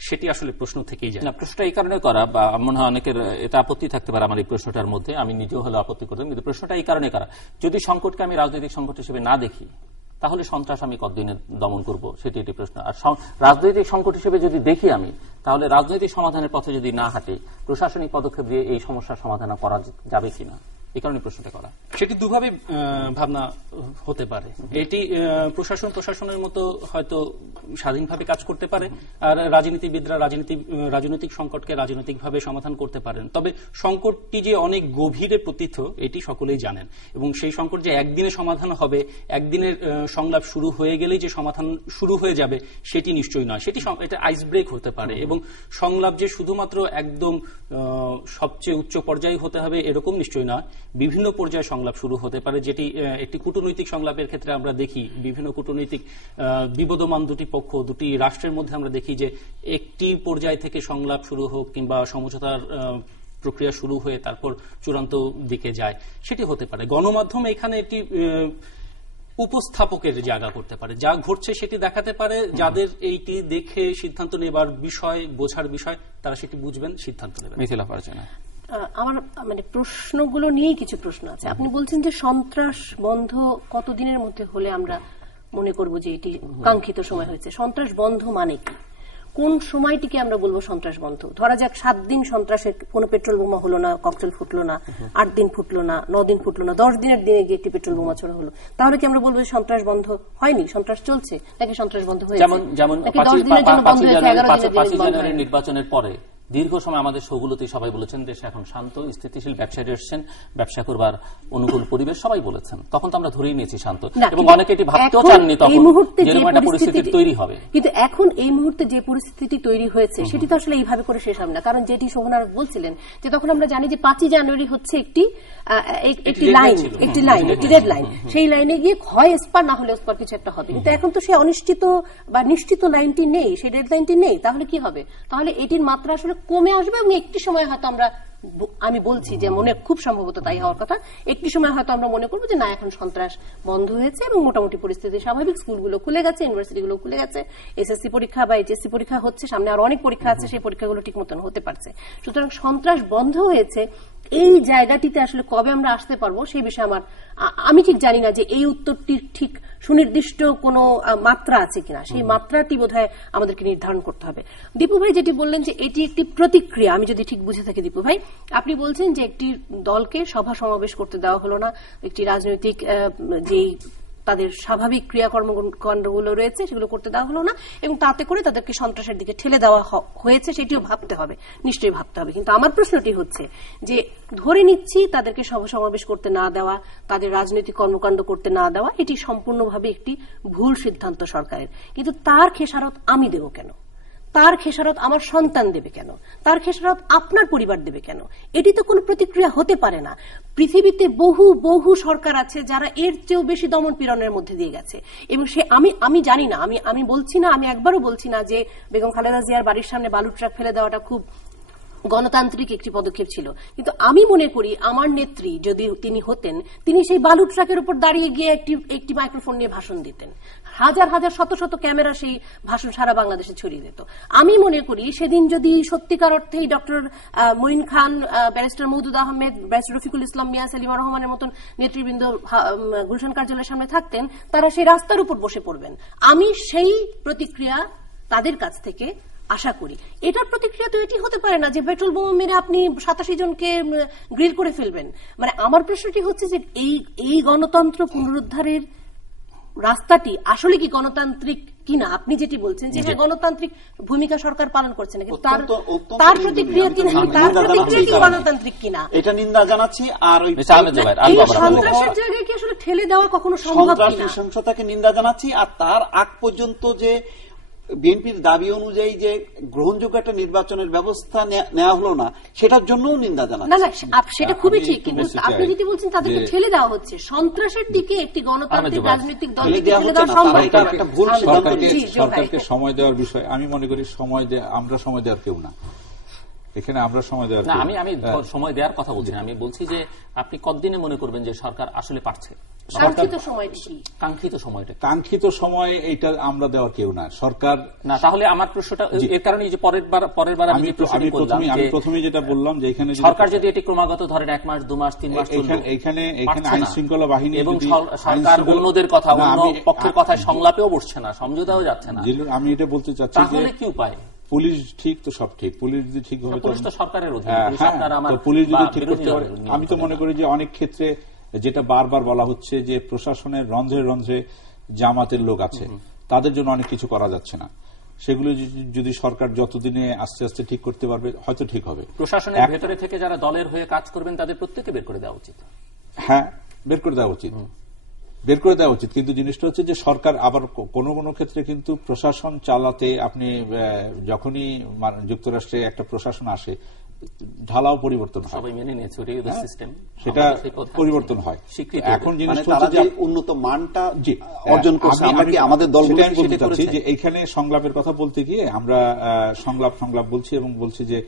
সেটি আসলে প্রশ্ন থেকেই যায়। না, প্রশ্নটা এই কারণে করা, বা মনে হয় অনেকের এটা আপত্তি থাকতে পারে আমার এই প্রশ্নটার মধ্যে, আমি নিজেও হলে আপত্তি করতাম, কিন্তু প্রশ্নটা এই কারণে করা, যদি সংকটকে আমি রাজনৈতিক সংকট হিসেবে না দেখি তাহলে সন্ত্রাস আমি কতদিনে দমন করব, সেটি একটি প্রশ্ন। আর রাজনৈতিক সংকট হিসেবে যদি দেখি আমি, তাহলে রাজনৈতিক সমাধানের পথে যদি না হাঁটে, প্রশাসনিক পদক্ষেপ দিয়ে এই সমস্যার সমাধান করা যাবে কিনা, এই কারণে প্রশ্নটা করা। সেটি দুভাবে ভাবনা হতে পারে। এটি প্রশাসনের মতো হয়তো স্বাধীনভাবে কাজ করতে পারে, আর রাজনীতিবিদরা রাজনৈতিক সংকটকে রাজনৈতিকভাবে সমাধান করতে পারেন। তবে সংকটটি যে অনেক গভীরে পতিত এটি সকলেই জানেন, এবং সেই সংকট যে একদিনে সমাধান হবে, একদিনের সংলাপ শুরু হয়ে গেলেই যে সমাধান শুরু হয়ে যাবে সেটি নিশ্চয়ই নয়। এটা আইস ব্রেক হতে পারে, এবং সংলাপ যে শুধুমাত্র একদম সবচেয়ে উচ্চ পর্যায়ে হতে হবে এরকম নিশ্চয়ই নয়। বিভিন্ন পর্যায়ে সংলাপ শুরু হতে পারে, যেটি একটি কূটনৈতিক সংলাপের ক্ষেত্রে আমরা দেখি। বিভিন্ন কূটনৈতিক বিবদমান দুটি পক্ষ, দুটি রাষ্ট্রের মধ্যে আমরা দেখি যে একটি পর্যায় থেকে সংলাপ শুরু হোক কিংবা সমঝোতার প্রক্রিয়া শুরু হয়ে তারপর চূড়ান্ত দিকে যায়, সেটি হতে পারে। গণমাধ্যম এখানে একটি উপস্থাপকের জায়গা করতে পারে, যা ঘটছে সেটি দেখাতে পারে। যাদের এইটি দেখে সিদ্ধান্ত নেবার বিষয়, বোঝার বিষয়, তারা সেটি বুঝবেন, সিদ্ধান্ত নেবেন। মিথিলা ফারজানা, আমার প্রশ্নগুলো নিয়েই কিছু প্রশ্ন আছে। আপনি বলছেন যে সন্ত্রাস বন্ধ কতদিনের মধ্যে হলে আমরা মনে করব যে এটি কাঙ্ক্ষিত সময় হয়েছে। সন্ত্রাস বন্ধ মানে কি? কোন সময়টিকে আমরা বলবো সন্ত্রাস বন্ধ? ধরা যাক 7 দিন সন্ত্রাসের কোনো পেট্রোল বোমা হলো না, ককটেল ফুটলো না, 8 দিন ফুটলো না, 9 দিন ফুটলো না, 10 দিনের দিনে গিয়ে একটি পেট্রোল বোমা ছোড়া হলো, তাহলে কি আমরা বলবো যে সন্ত্রাস বন্ধ হয়নি, সন্ত্রাস চলছে, নাকি সন্ত্রাস বন্ধ হয়েছে? যেমন 10 দিনের জন্য বন্ধ হয়েছে, 11 দিনের জন্য নির্বাচনের পরে দীর্ঘ সময় আমাদের শোগুলোতেই সবাই বলেছেন দেশে এখন শান্ত স্থিতিশীল, ব্যবসায়ী এসছেন, ব্যবসা করবার অনুকূল পরিবেশ, সবাই বলেছেন, তখন তো আমরা ধরেই নিয়েছি শান্ত, এবং অনেকে এটি ভাবতেও চাননি তখন যেরকম একটা পরিস্থিতি তৈরি হবে। কিন্তু এখন এই মুহূর্তে যে পরিস্থিতি তৈরি হয়েছে সেটি তো আসলে এইভাবে করে শেষ হবে না। কারণ যেটি শোভনার বলছিলেন যে তখন আমরা জানি যে 5ই জানুয়ারি হচ্ছে একটি রেড লাইন, সেই লাইনে গিয়ে হয় এসপার না হলে এসপার কিছু একটা হবে। কিন্তু এখন তো সেই অনিশ্চিত বা নিশ্চিত লাইনটি নেই, সেই রেড লাইনটি নেই, তাহলে কি হবে? তাহলে এটির মাত্রা আসলে কমে আসবে, এবং একটি সময় হয়তো আমি বলছি যে মনে খুব সম্ভবত তাই হওয়ার কথা, একটি সময় হয়তো আমরা মনে করবো যে না, এখন সন্ত্রাস বন্ধ হয়েছে এবং মোটামুটি পরিস্থিতি স্বাভাবিক, স্কুলগুলো খুলে গেছে, ইউনিভার্সিটিগুলো খুলে গেছে, এসএসসি পরীক্ষা বা এইচএসসি পরীক্ষা হচ্ছে, সামনে আরো অনেক পরীক্ষা আছে, সেই পরীক্ষাগুলো ঠিক মতন হতে পারছে। সুতরাং সন্ত্রাস বন্ধ হয়েছে, এই জায়গাটিতে আসলে কবে আমরা আসতে পারবো সেই বিষয়ে আমি ঠিক জানি না যে এই উত্তরটির ঠিক সুনির্দিষ্ট কোনো মাত্রা আছে কিনা। সেই মাত্রাটি বোধহয় আমাদেরকে নির্ধারণ করতে হবে। দীপু ভাই যেটি বললেন যে এটি একটি প্রতিক্রিয়া, আমি যদি ঠিক বুঝে থাকি দীপু ভাই, আপনি বলছেন যে একটি দলকে সভা সমাবেশ করতে দেওয়া হলো না, একটি রাজনৈতিক যেই তাদের স্বাভাবিক ক্রিয়াকর্মকাণ্ডগুলো রয়েছে সেগুলো করতে দেওয়া হলো না, এবং তাতে করে তাদেরকে সন্ত্রাসের দিকে ঠেলে দেওয়া হয়েছে, সেটিও ভাবতে হবে, নিশ্চয়ই ভাবতে হবে। কিন্তু আমার প্রশ্নটি হচ্ছে যে ধরে নিচ্ছি তাদেরকে সভা সমাবেশ করতে না দেওয়া, তাদের রাজনৈতিক কর্মকাণ্ড করতে না দেওয়া, এটি সম্পূর্ণভাবে একটি ভুল সিদ্ধান্ত সরকারের। কিন্তু তার খেসারত আমি দেব কেন? তার খেসারত আমার সন্তান দেবে কেন? তার খেসারত আপনার পরিবার দেবে কেন? এটি তো কোনো প্রতিক্রিয়া হতে পারে না। পৃথিবীতে বহু বহু সরকার আছে যারা এর চেয়েও বেশি দমন পীড়নের মধ্যে দিয়ে গেছে, এবং আমি জানি না, আমি বলছি না, আমি একবারও বলছি না যে বেগম খালেদা জিয়ার বাড়ির সামনে বালু ট্রাক ফেলে দেওয়াটা খুব গণতান্ত্রিক একটি পদক্ষেপ ছিল, কিন্তু আমি মনে করি আমার নেত্রী যদি তিনি হতেন, তিনি সেই বালু ট্রাকের উপর দাঁড়িয়ে গিয়ে একটি মাইক্রোফোন নিয়ে ভাষণ দিতেন। হাজার হাজার শত শত ক্যামেরা সেই ভাষণ সারা বাংলাদেশে ছড়িয়ে দিত। আমি মনে করি সেদিন যদি সত্যিকার অর্থেই ডক্টর মঈন খান, ব্যারিস্টার মওদুদ আহমেদ, ব্যারিস্টার রফিকুল ইসলাম, মিয়া সেলিমা রহমানের মতন নেতৃবৃন্দ গুলশান কার্যালয়ের সামনে থাকতেন, তারা সেই রাস্তার উপর বসে পড়বেন। আমি সেই প্রতিক্রিয়া তাদের কাছ থেকে আশা করি। এটার প্রতিক্রিয়া তো এটি হতে পারে না যে পেট্রোল বোমা মেরে আপনি 87 জনকে গ্রিল করে ফেলবেন। মানে আমার প্রশ্নটি হচ্ছে যে এই গণতন্ত্র পুনরুদ্ধারের রাস্তাটি আসলে কি গণতান্ত্রিক কিনা? আপনি যেটি বলছেন যে গণতান্ত্রিক ভূমিকা সরকার পালন করছে না, কিন্তু তার প্রতিক্রিয়া কি গণতান্ত্রিক কিনা এটা নিন্দা জানাচ্ছি। আর এই সন্ত্রাসের জায়গায় কি আসলে ঠেলে দেওয়া কখনো সম্ভব কিনা, সহিংসতাকে নিন্দা জানাচ্ছি। আর তার আগ পর্যন্ত যে বিএনপির দাবি অনুযায়ী যে গ্রহণযোগ্য একটা নির্বাচনের ব্যবস্থা নেওয়া হলো না, সেটার জন্যও নিন্দা জানাচ্ছি। না সেটা খুবই ঠিক, কিন্তু আপনি যেটি বলছেন তাদেরকে ঠেলে দেওয়া হচ্ছে সন্ত্রাসের দিকে একটি গণতান্ত্রিক রাজনৈতিক দলকে ঠেলে দেওয়া সম্ভব। সরকারকে সময় দেওয়ার বিষয় আমি মনে করি আমরা সময় দেওয়ার কেউ না এখানে, আমরা সময় দেওয়ার না। আমি সময় দেওয়ার কথা বলছি না, আমি বলছি যে আপনি কতদিনে মনে করবেন যে সরকার আসলে পারছে? কাঙ্ক্ষিত সময় এটা আমরা দেওয়ার কেউ না, সরকার না। তাহলে আমার প্রশ্নটা এর কারণে যে পরের বার আমি প্রথমে যেটা বললাম যে এখানে সরকার যদি এটি ক্রমাগত ধরেন 1 মাস 2 মাস 3 মাস এখানে আইন শৃঙ্খলা বাহিনী এবং সরকার অন্যদের কথা, অন্য পক্ষের কথায় সংলাপেও বসছে না, সমঝোতাও যাচ্ছে না, আমি এটা বলতে চাচ্ছি যে তাহলে কি উপায়? পুলিশ ঠিক তো সব ঠিক, পুলিশ যদি ঠিক হবে পুলিশ তো সরকারের অধীন, পুলিশ যদি ঠিক করতে পারে। আমি তো মনে করি যে অনেক ক্ষেত্রে যেটা বারবার বলা হচ্ছে যে প্রশাসনের রন্ধ্রে রন্ধ্রে জামাতের লোক আছে, তাদের জন্য অনেক কিছু করা যাচ্ছে না। সেগুলো যদি সরকার যতদিনে আস্তে আস্তে ঠিক করতে পারবে হয়তো ঠিক হবে। প্রশাসনের ভেতরে থেকে যারা দলের হয়ে কাজ করবেন তাদের প্রত্যেককে বের করে দেওয়া উচিত। হ্যাঁ, বের করে দেওয়া উচিত, কিন্তু জিনিসটা হচ্ছে যে সরকার আবার কোনো কোনো ক্ষেত্রে কিন্তু প্রশাসন চালাতে আপনি যখনই যুক্তরাষ্ট্রে একটা প্রশাসন আসে ঢালাও পরিবর্তন হয়, সবাই মেনে নিয়েছে, ওটাই ওদের সিস্টেম, সেটা পরিবর্তন হয়। এখন জিনিসটা হচ্ছে যে উন্নত মানটা অর্জন করছে, আমরা কি আমাদের দলগুলো বলতে চাচ্ছি যে এইখানে সংলাপের কথা বলতে গিয়ে আমরা সংলাপ বলছি এবং বলছি যে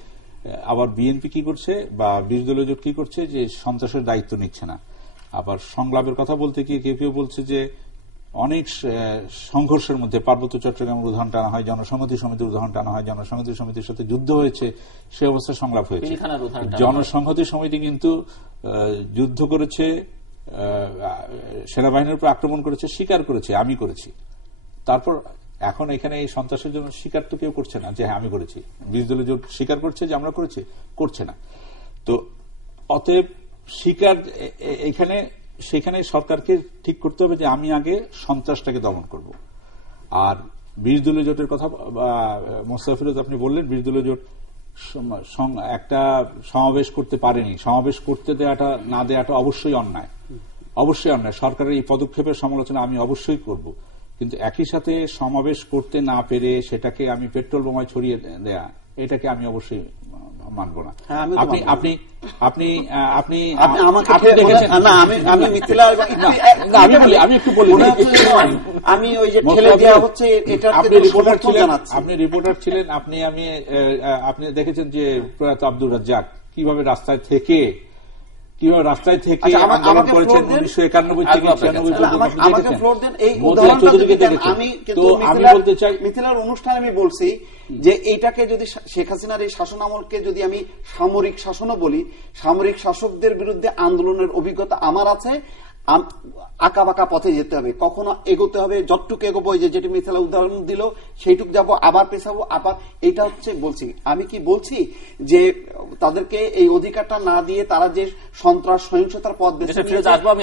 আবার বিএনপি কি করছে বা 20 দলীয় জোট কি করছে যে সন্ত্রাসের দায়িত্ব নিচ্ছে না। আবার সংলাপের কথা বলতে গিয়ে কেউ বলছে যে অনেক সংঘর্ষের মধ্যে পার্বত্য চট্টগ্রামের উদাহরণ টানা হয়, জনসংহতি সমিতির উদাহরণ টানা হয়, জনসংহতি সমিতির সাথে যুদ্ধ হয়েছে, সে অবস্থায় সংলাপ হয়েছে। জনসংহতি সমিতি কিন্তু যুদ্ধ করেছে, সেনাবাহিনীর উপর আক্রমণ করেছে, স্বীকার করেছে আমি করেছি। তারপর এখন এখানে এই সন্ত্রাসের জন্য স্বীকার তো কেউ করছে না যে হ্যাঁ আমি করেছি। 20 দলীয় জোট স্বীকার করছে যে আমরা করেছি, করছে না। তো অতএব স্বীকার সেখানে সরকারকে ঠিক করতে হবে যে আমি আগে সন্ত্রাসটাকে দমন করব। আর 20 দলীয় জোটের কথা মোস্তাফিরুজ আপনি বললেন, 20 দলীয় জোট একটা সমাবেশ করতে পারেনি, সমাবেশ করতে না দেওয়াটা অবশ্যই অন্যায়। সরকারের এই পদক্ষেপের সমালোচনা আমি অবশ্যই করব, কিন্তু একই সাথে সমাবেশ করতে না পেরে সেটাকে আমি পেট্রোল বোমায় ছড়িয়ে দেয়া, এটাকে আমি অবশ্যই মানব না। আমি ওই যে ঠেলে দেওয়া হচ্ছে আপনি রিপোর্টার ছিলেন, আপনি দেখেছেন যে প্রয়াত আব্দুর রাজ্জাক কিভাবে রাস্তায় থেকে আন্দোলন করেছেন 1991 থেকে 96 আমি বলতে চাই মিথিলার অনুষ্ঠানে আমি বলছি যে এইটাকে যদি শেখ হাসিনার এই শাসন আমলকে যদি আমি সামরিক শাসনও বলি, সামরিক শাসকদের বিরুদ্ধে আন্দোলনের অভিজ্ঞতা আমার আছে। আঁকা বাঁকা পথে যেতে হবে, কখনো এগোতে হবে, যতটুকু এগোবো, যেটি মিথিলা উদাহরণ দিল সেইটুক যাবো, আবার পেছাবো, আবার এইটা হচ্ছে বলছি। আমি কি বলছি যে তাদেরকে এই অধিকারটা না দিয়ে তারা যে সন্ত্রাস সহিংসতার পথ বেছে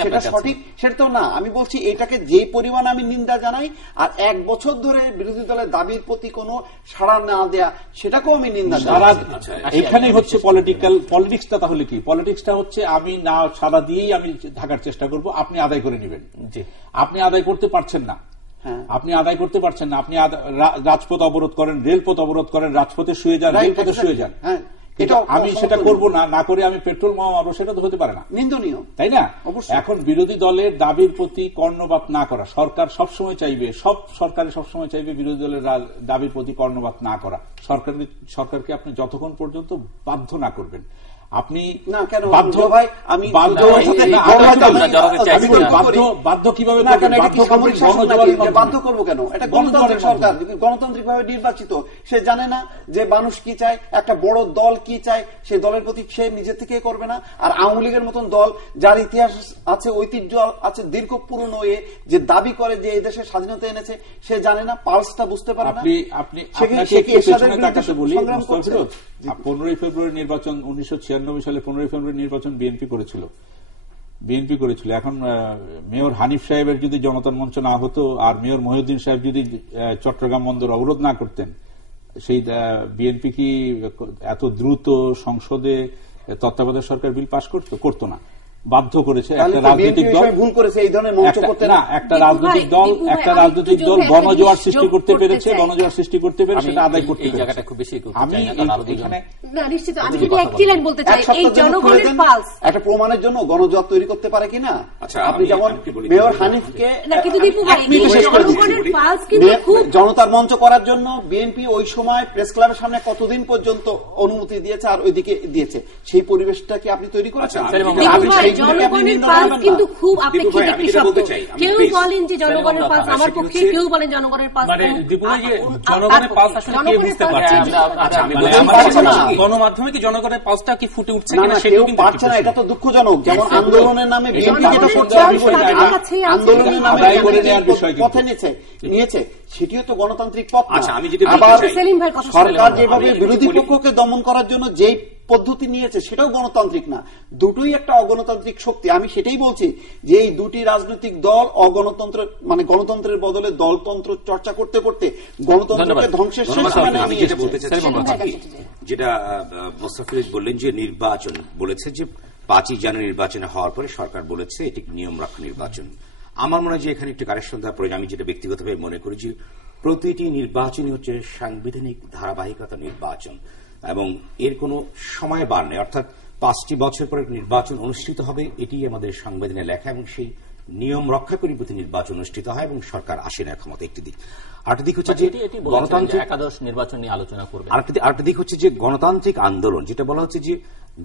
সেটা সঠিক, সেটা তো না। আমি বলছি এটাকে যে পরিমাণ আমি নিন্দা জানাই, আর 1 বছর ধরে বিরোধী দলের দাবির প্রতি কোনো সাড়া না দেয়া সেটাকেও আমি নিন্দা জানাই। এখানেই হচ্ছে পলিটিক্সটা। তাহলে কি পলিটিক্সটা হচ্ছে আমি না সাড়া দিয়েই আমি থাকার চেষ্টা করব, আপনি আদায় করে নেবেন। আপনি আদায় করতে পারছেন না, আপনি রাজপথ অবরোধ করেন, রেলপথ অবরোধ করেন, রাজপথে শুয়ে যান, রেলপথে শুয়ে যান। আমি সেটা করব না করে আমি পেট্রোল বোমা মারবো, সেটা তো হতে পারে না, নিন্দনীয়, তাই না? এখন বিরোধী দলের দাবির প্রতি কর্ণপাত না করা, সরকার সবসময় চাইবে, সবসময় চাইবে বিরোধী দলের দাবির প্রতি কর্ণপাত না করা। সরকারকে আপনি যতক্ষণ পর্যন্ত বাধ্য না করবেন, আপনি না কেন বাধ্য ভাই আমি বাধ্য কিভাবে বাধ্য করবো কেন? এটা গণতান্ত্রিক সরকার, গণতান্ত্রিক ভাবে নির্বাচিত। সে জানে না যে মানুষ কি চায়, একটা বড় দল কি চায়, সেই দলের প্রতি সে নিজে থেকে করবে না। আর আওয়ামী লীগের মতন দল যার ইতিহাস আছে, ঐতিহ্য আছে, দীর্ঘ পুরনো যে দাবি করে যে এই দেশে স্বাধীনতা এনেছে, সে জানে না, পালসটা বুঝতে পারে না। আপনি সে কি এরশাদের বিরুদ্ধে সংগ্রাম করছে? 15ই ফেব্রুয়ারি নির্বাচন 1996 সালে 15ই ফেব্রুয়ারি নির্বাচন বিএনপি করেছিল। এখন মেয়র হানিফ সাহেবের যদি জনতার মঞ্চ না হতো, আর মেয়র মহিউদ্দিন সাহেব যদি চট্টগ্রাম বন্দর অবরোধ না করতেন, সেই বিএনপি কি এত দ্রুত সংসদে তত্ত্বাবধায়ক সরকার বিল পাশ করতো না? বাধ্য করেছে একটা রাজনৈতিক দল, ভুল করেছে এই ধরনের মঞ্চ করতে না। একটা রাজনৈতিক দল গণজোয়ার সৃষ্টি করতে পেরেছে, সেটা আদায় করতে পেরেছে। আমি একটি লাইন বলতে চাই, এই জনগণের পালস একটা প্রমাণের জন্য গণজোয়ার তৈরি করতে পারে কিনা? আপনি যেমন মেয়র হানিফকে জনতার মঞ্চ করার জন্য বিএনপি ওই সময় প্রেস ক্লাবের সামনে কতদিন পর্যন্ত অনুমতি দিয়েছে আর ওইদিকে দিয়েছে, সেই পরিবেশটা কি আপনি তৈরি করেছেন? জনগণের পালস কিন্তু খুব আপেক্ষিক একটি শব্দ। কেউ বলেন যে জনগণের পালস আমার পক্ষে, কেউ বলেন জনগণের পালস জনগণের পালস আসলে কে বুঝতে পারছে? গণমাধ্যমে কি জনগণের পালসটা কি ফুটে উঠছে কিনা সেটাও কিন্তু পারছে না। এটা তো দুঃখজনক। যেমন আন্দোলনের নামে বিএনপি যেটা করছে, আন্দোলনের নামে পথে নিয়েছে, সেটিও তো গণতান্ত্রিক পথ। আবার সরকার যেভাবে বিরোধী পক্ষকে দমন করার জন্য যেই পদ্ধতি নিয়েছে, সেটাও গণতান্ত্রিক না। দুটোই একটা অগণতান্ত্রিক শক্তি। আমি সেটাই বলছি যে এই দুটি রাজনৈতিক দল অগণতন্ত্র, মানে গণতন্ত্রের বদলে দলতন্ত্র চর্চা করতে করতে গণতন্ত্রকে ধ্বংসের শেষ সীমানায় নিয়ে এসেছে। যেটা মোস্তাফিজ বললেন যে নির্বাচন বলেছে যে 5ই জানুয়ারি নির্বাচন হওয়ার পরে সরকার বলেছে এটি নিয়ম রক্ষা নির্বাচন। আমার মনে হয় যে এখানে একটু কারেকশন দেওয়া প্রয়োজন। আমি যেটা ব্যক্তিগতভাবে মনে করি যে প্রতিটি নির্বাচনই হচ্ছে সাংবিধানিক ধারাবাহিকতা নির্বাচন, এবং এর কোনো সময় বার নেই। অর্থাৎ 5টি বছর পরে নির্বাচন অনুষ্ঠিত হবে, এটি আমাদের সংবিধানে লেখা, এবং সেই নিয়ম রক্ষা করে প্রতি নির্বাচন অনুষ্ঠিত হয় এবং সরকার আসে না ক্ষমতা। একটি দিক। আরেকটি দিক হচ্ছে যে গণতান্ত্রিক একাদশ নির্বাচন নিয়ে আলোচনা করবে। আরেকটি দিক হচ্ছে যে গণতান্ত্রিক আন্দোলন, যেটা বলা হচ্ছে যে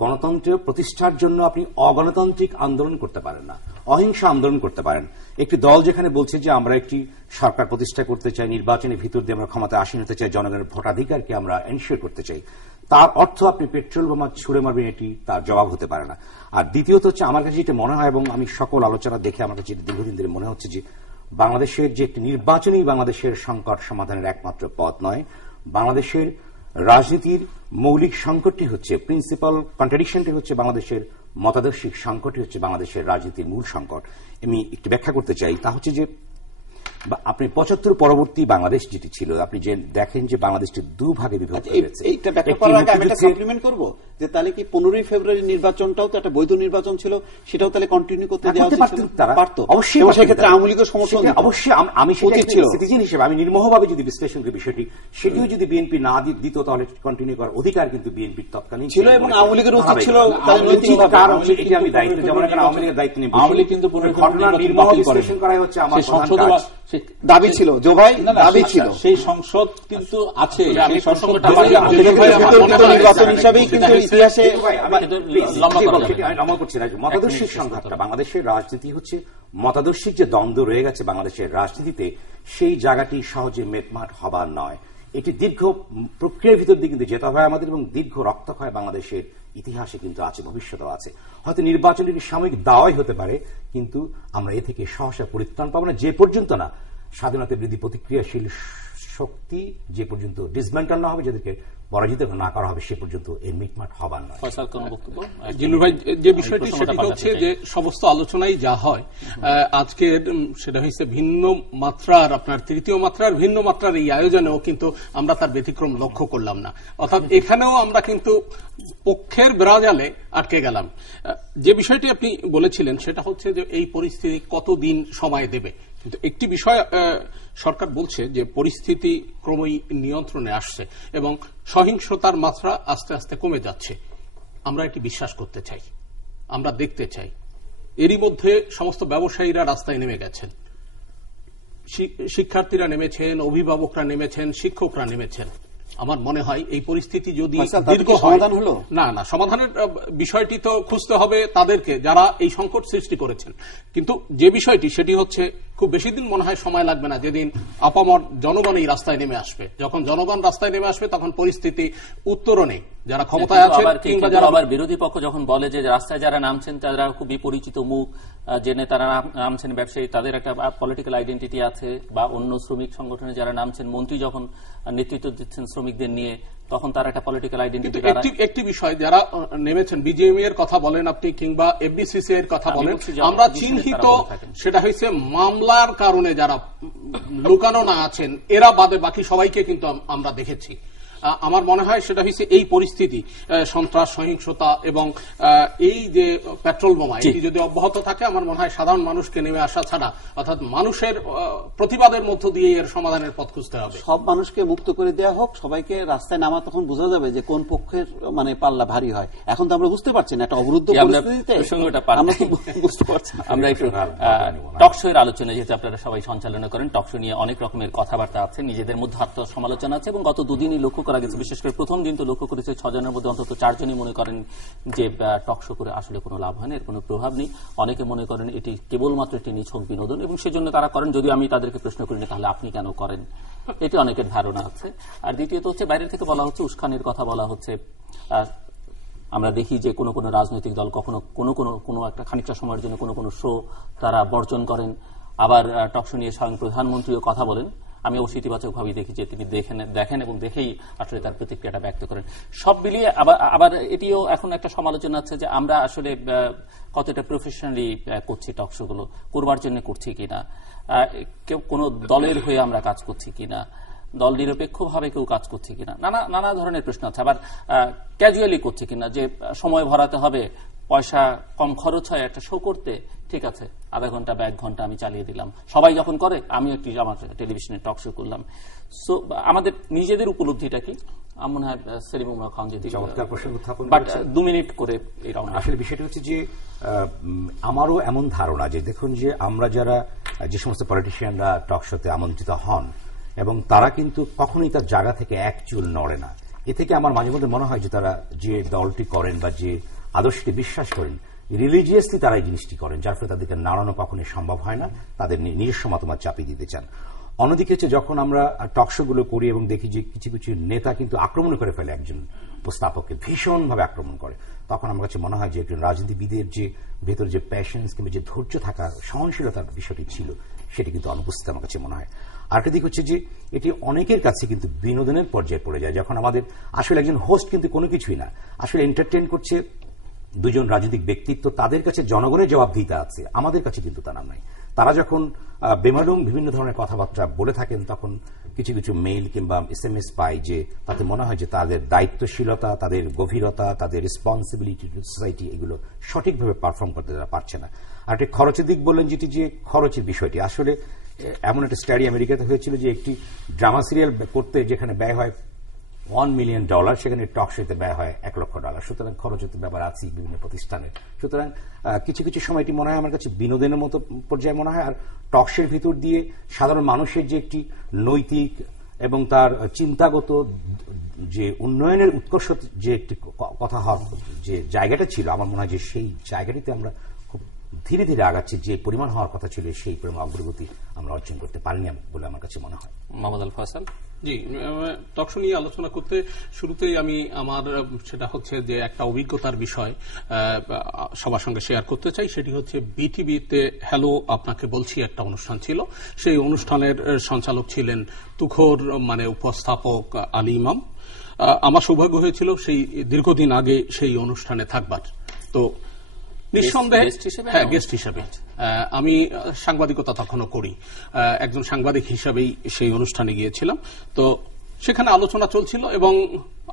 গণতন্ত্র প্রতিষ্ঠার জন্য আপনি অগণতান্ত্রিক আন্দোলন করতে পারেন না, অহিংস আন্দোলন করতে পারেন। একটি দল যেখানে বলছে যে আমরা একটি সরকার প্রতিষ্ঠা করতে চাই, নির্বাচনের ভিতর দিয়ে আমরা ক্ষমতা আসীন হতে চাই, জনগণের ভোটাধিকারকে আমরা এনশিওর করতে চাই, তার অর্থ আপনি পেট্রোল বোমা ছুড়ে মারবেন, এটি তার জবাব হতে পারে না। আর দ্বিতীয়ত হচ্ছে আমার কাছে যেটা মনে হয়, এবং আমি সকল আলোচনা দেখে আমার কাছে দীর্ঘদিন ধরে মনে হচ্ছে যে বাংলাদেশের যে একটি নির্বাচনই বাংলাদেশের সংকট সমাধানের একমাত্র পথ নয়। বাংলাদেশের রাজনীতির মৌলিক সংকটটি হচ্ছে, প্রিন্সিপাল কন্ট্রাডিকশনটি হচ্ছে বাংলাদেশের মতাদর্শিক সংকটই হচ্ছে বাংলাদেশের রাজনীতির মূল সংকট। আমি একটু ব্যাখ্যা করতে চাই, তা হচ্ছে যে আপনি 75 পরবর্তী বাংলাদেশ যেটি ছিল, আপনি যে দেখেন যে বাংলাদেশটি দুভাগে বিভক্ত হয়েছে। এইটা ব্যাখ্যা করার আগে আমি একটা কমপ্লিমেন্ট করব যে তাহলে কি 15ই ফেব্রুয়ারি নির্বাচনটাও তো একটা বৈধ নির্বাচন ছিল, সেটাও তাহলে কন্টিনিউ করতে দেওয়া পারত? অবশ্যই। সেক্ষেত্রে আওয়ামী লীগের সমর্থন অবশ্যই। আমি সিটিজেন হিসেবে আমি নির্মোহভাবে যদি বিশ্লেষণ করি বিষয়টি, সেটিও যদি বিএনপি না দিত তাহলে কন্টিনিউ করার অধিকার কিন্তু বিএনপির তৎকালীন ছিল, এবং আওয়ামী লীগের উচিত ছিল কারণ এটি আমি দায়িত্ব, যেমন এখন আওয়ামী লীগের দায়িত্ব নিয়ে আওয়ামী লীগ কিন্তু ঘটনা নির্মোহ বিশ্লেষণ করাই হচ্ছে আমার দাবি ছিল। জোভাই দাবি ছিল, সেই সংসদ কিন্তু আছে, সেই সংসদ নির্বাচন হিসাবেই কিন্তু ইতিহাসে মতাদর্শিক সংঘাতটা বাংলাদেশের রাজনীতি হচ্ছে মতাদর্শিক যে দ্বন্দ্ব রয়ে গেছে বাংলাদেশের রাজনীতিতে, সেই জায়গাটি সহজে মেটমাট হবার নয়। এটি দীর্ঘ প্রক্রিয়ার ভিতর দিয়ে কিন্তু যেতে হয় আমাদের, এবং দীর্ঘ রক্তক্ষয় বাংলাদেশের ইতিহাসে কিন্তু আছে, ভবিষ্যতেও আছে। হয়তো নির্বাচনের সাময়িক দাওয়াই হতে পারে, কিন্তু আমরা এ থেকে সহসা পরিত্রাণ পাবো না যে পর্যন্ত না স্বাধীনতা বিরোধী প্রতিক্রিয়াশীল শক্তি যে পর্যন্ত ডিসমেন্টাল না হবে, যাদেরকে পরাজিত না করা হবে, সে পর্যন্ত এই মিটমাট হবার নয়। জিল্লুর ভাই, যে বিষয়টি সেটি হচ্ছে যে সমস্ত আলোচনায় যা হয় আজকে সেটা হচ্ছে ভিন্ন মাত্রার, আপনার তৃতীয় মাত্রার ভিন্ন মাত্রার এই আয়োজনেও কিন্তু আমরা তার ব্যতিক্রম লক্ষ্য করলাম না। অর্থাৎ এখানেও আমরা কিন্তু পক্ষের বেড়াজালে আটকে গেলাম। যে বিষয়টি আপনি বলেছিলেন সেটা হচ্ছে যে এই পরিস্থিতি কতদিন সময় দেবে, কিন্তু একটি বিষয় সরকার বলছে যে পরিস্থিতি ক্রমই নিয়ন্ত্রণে আসছে এবং সহিংসতার মাত্রা আস্তে আস্তে কমে যাচ্ছে। আমরা এটি বিশ্বাস করতে চাই, আমরা দেখতে চাই। এরই মধ্যে সমস্ত ব্যবসায়ীরা রাস্তায় নেমে গেছেন, শিক্ষার্থীরা নেমেছেন, অভিভাবকরা নেমেছেন, শিক্ষকরা নেমেছেন। আমার মনে হয় এই পরিস্থিতি যদি দীর্ঘ সমাধান হলো না সমাধানের বিষয়টি তো খুঁজতে হবে তাদেরকে যারা এই সংকট সৃষ্টি করেছেন। কিন্তু যে বিষয়টি সেটি হচ্ছে খুব বেশি দিন মনে হয় সময় লাগবে না যেদিন আপামর জনগণ এই রাস্তায় নেমে আসবে। যখন জনগণ রাস্তায় নেমে আসবে তখন পরিস্থিতি উত্তরণে যারা ক্ষমতায় আছেন কিংবা যারা আবার বিরোধী পক্ষ যখন বলে যে রাস্তায় যারা নামছেন তারা খুবই পরিচিত মুখ, যে নেতারা নামছেন ব্যবসায়ী, তাদের একটা পলিটিক্যাল আইডেন্টিটি আছে, বা অন্য শ্রমিক সংগঠনে যারা নামছেন, মন্ত্রী যখন নেতৃত্ব দিচ্ছেন শ্রমিকদের নিয়ে, তখন তার একটা পলিটিক্যাল আইডেন্টিটি। একটি বিষয় যারা নেমেছেন বিজেএমই এর কথা বলেন আপনি কিংবা এফবিসিসি এর কথা বলেন, আমরা চিহ্নিত সেটা হয়েছে মামলার কারণে যারা লুকানো না আছেন এরা বাদে বাকি সবাইকে কিন্তু আমরা দেখেছি। আমার মনে হয় সেটা হচ্ছে এই পরিস্থিতি, সন্ত্রাস, সহিংসতা এবং এই যে পেট্রোল বোমা, এটি যদি অব্যাহত থাকে আমার মনে হয় সাধারণ মানুষকে নেমে আসা ছাড়া, অর্থাৎ মানুষের প্রতিবাদের মধ্য দিয়ে এর সমাধানের পথ খুঁজতে হবে। সব মানুষকে মুক্ত করে দেওয়া হোক, সবাইকে রাস্তায় নামা, তখন বোঝা যাবে যে কোন পক্ষের মানে পাল্লা ভারী হয়। এখন তো আমরা বুঝতে পারছি না, একটা অবরুদ্ধ পরিস্থিতিতে আমরা বুঝতে পারছি। আমরা একটু টকশো এর আলোচনা, যেহেতু আপনারা সবাই সঞ্চালনা করেন, টকশো নিয়ে অনেক রকমের কথাবার্তা আছে, নিজেদের মধ্যে আত্মসমালোচনা আছে, এবং গত দুদিনই লক্ষ্য করা গেছে, বিশেষ করে প্রথম দিন তো লক্ষ্য করেছে 6 জনের মধ্যে অন্তত 4 জনই মনে করেন যে টকশো করে আসলে কোনো লাভ হয় না, এর কোনো প্রভাব নেই। অনেকে মনে করেন এটি কেবলমাত্র একটি নিছক বিনোদন, এবং সেজন্য তারা করেন। যদি আমি তাদেরকে প্রশ্ন করি না তাহলে আপনি কেন করেন, এটি অনেকের ধারণা আছে। আর দ্বিতীয়ত হচ্ছে বাইরে থেকে বলা হচ্ছে, উস্কানির কথা বলা হচ্ছে। আমরা দেখি যে কোনো কোনো রাজনৈতিক দল কখনো কোনো একটা খানিকটা সময়ের জন্য কোনো শো তারা বর্জন করেন। আবার টকশো নিয়ে স্বয়ং প্রধানমন্ত্রীও কথা বলেন। আমি অবশ্যই ইতিবাচকভাবে দেখি যে তিনি দেখেন এবং দেখেই আসলে তার প্রতিক্রিয়াটা ব্যক্ত করেন। সব মিলিয়ে আবার এটিও এখন একটা সমালোচনা আছে যে আমরা আসলে কতটা প্রফেশনালি করছি টকশো গুলো, করবার জন্য করছি কিনা, কেউ কোনো দলের হয়ে আমরা কাজ করছি কিনা, দল নিরপেক্ষভাবে কেউ কাজ করছে কিনা, নানা ধরনের প্রশ্ন আছে। আবার ক্যাজুয়ালি করছে কিনা, যে সময় ভরাতে হবে, পয়সা কম খরচ হয় একটা শো করতে, ঠিক আছে আধা ঘন্টা বা 1 ঘন্টা আমি চালিয়ে দিলাম, সবাই যখন করে আমি একটি আমার টেলিভিশনে টক শো করলাম। সো আমাদের নিজেদের উপলব্ধিটা কি, আমার মনে হয় সেলিম উমর খান যদি 2 মিনিট করে এই রাউন্ড। আসলে বিষয়টা হচ্ছে যে আমারও এমন ধারণা যে দেখুন যে আমরা যারা যে সমস্ত পলিটিশিয়ানরা টক শোতে আমন্ত্রিত হন এবং তারা কিন্তু কখনোই তার জায়গা থেকে এক চুল নড়ে না। এ থেকে আমার মাঝে মধ্যে মনে হয় যে তারা যে দলটি করেন বা যে আদর্শটি বিশ্বাস করেন, রিলিজিয়াসলি তারা এই জিনিসটি করেন, যার ফলে তাদেরকে নাড়ানো কখনোই সম্ভব হয় না, তাদের নিজস্ব মতামত চাপিয়ে দিতে চান। অন্যদিকে হচ্ছে যখন আমরা টকশো গুলো করি এবং দেখি যে কিছু কিছু নেতা কিন্তু আক্রমণ করে ফেলে একজন উপস্থাপককে, ভীষণভাবে আক্রমণ করে, তখন আমার কাছে মনে হয় যে একজন রাজনীতিবিদের যে ভেতরে যে প্যাশন্স কিংবা যে ধৈর্য থাকার সহনশীলতার বিষয়টি ছিল সেটি কিন্তু অনুপস্থিত আমার কাছে মনে হয়। আরেকটা দিক হচ্ছে যে এটি অনেকের কাছে কিন্তু বিনোদনের পর্যায়ে পড়ে যায়, যখন আমাদের আসলে একজন হোস্ট কিন্তু কোনো কিছুই না, আসলে এন্টারটেইন করছে 2 জন রাজনৈতিক ব্যক্তিত্ব, তাদের কাছে জনগণের জবাবদিহিতা আছে, আমাদের কাছে কিন্তু তা নাই। তারা যখন বেমালুম বিভিন্ন ধরনের কথাবার্তা বলে থাকেন তখন কিছু কিছু মেইল কিংবা SMS পাই যে তাতে মনে হয় যে তাদের দায়িত্বশীলতা, তাদের গভীরতা, তাদের রেসপন্সিবিলিটি টু সোসাইটি এগুলো সঠিকভাবে পারফর্ম করতে তারা পারছে না। আর একটা খরচের দিক বললেন, যেটি যে খরচের বিষয়টি, আসলে এমন একটা স্টাডি আমেরিকাতে হয়েছিল যে একটি ড্রামা সিরিয়াল করতে যেখানে ব্যয় হয় $1 মিলিয়ন, সেখানে টক শোতে ব্যয় হয় $1 লক্ষ। সুতরাং খরচের ব্যাপার আছে বিভিন্ন প্রতিষ্ঠানের। সুতরাং কিছু কিছু সময়টি মনে হয় আমার কাছে বিনোদনের মতো পর্যায়ে মনে হয়। আর টক শোর ভিতর দিয়ে সাধারণ মানুষের যে একটি নৈতিক এবং তার চিন্তাগত যে উন্নয়নের উৎকর্ষ যে একটি কথা হওয়ার যে জায়গাটা ছিল, আমার মনে হয় যে সেই জায়গাটিতে আমরা খুব ধীরে ধীরে আগাচ্ছি। যে পরিমাণ হওয়ার কথা ছিল সেই পরিমাণ অগ্রগতি আমরা অর্জন করতে পারিনি বলে আমার কাছে মনে হয়। মোহাম্মদ আল ফয়সাল। জি, টকশো নিয়ে আলোচনা করতে শুরুতেই আমি আমার সেটা হচ্ছে যে একটা অভিজ্ঞতার বিষয় সবার সঙ্গে শেয়ার করতে চাই। সেটি হচ্ছে বিটিভিতে হ্যালো আপনাকে বলছি একটা অনুষ্ঠান ছিল, সেই অনুষ্ঠানের সঞ্চালক ছিলেন তুখোর মানে উপস্থাপক আলী ইমাম। আমার সৌভাগ্য হয়েছিল সেই দীর্ঘদিন আগে সেই অনুষ্ঠানে থাকবার। তো নিঃসন্দেহে গেস্ট হিসেবে আমি সাংবাদিকতা তখনও করি, একজন সাংবাদিক হিসাবেই সেই অনুষ্ঠানে গিয়েছিলাম। তো সেখানে আলোচনা চলছিল এবং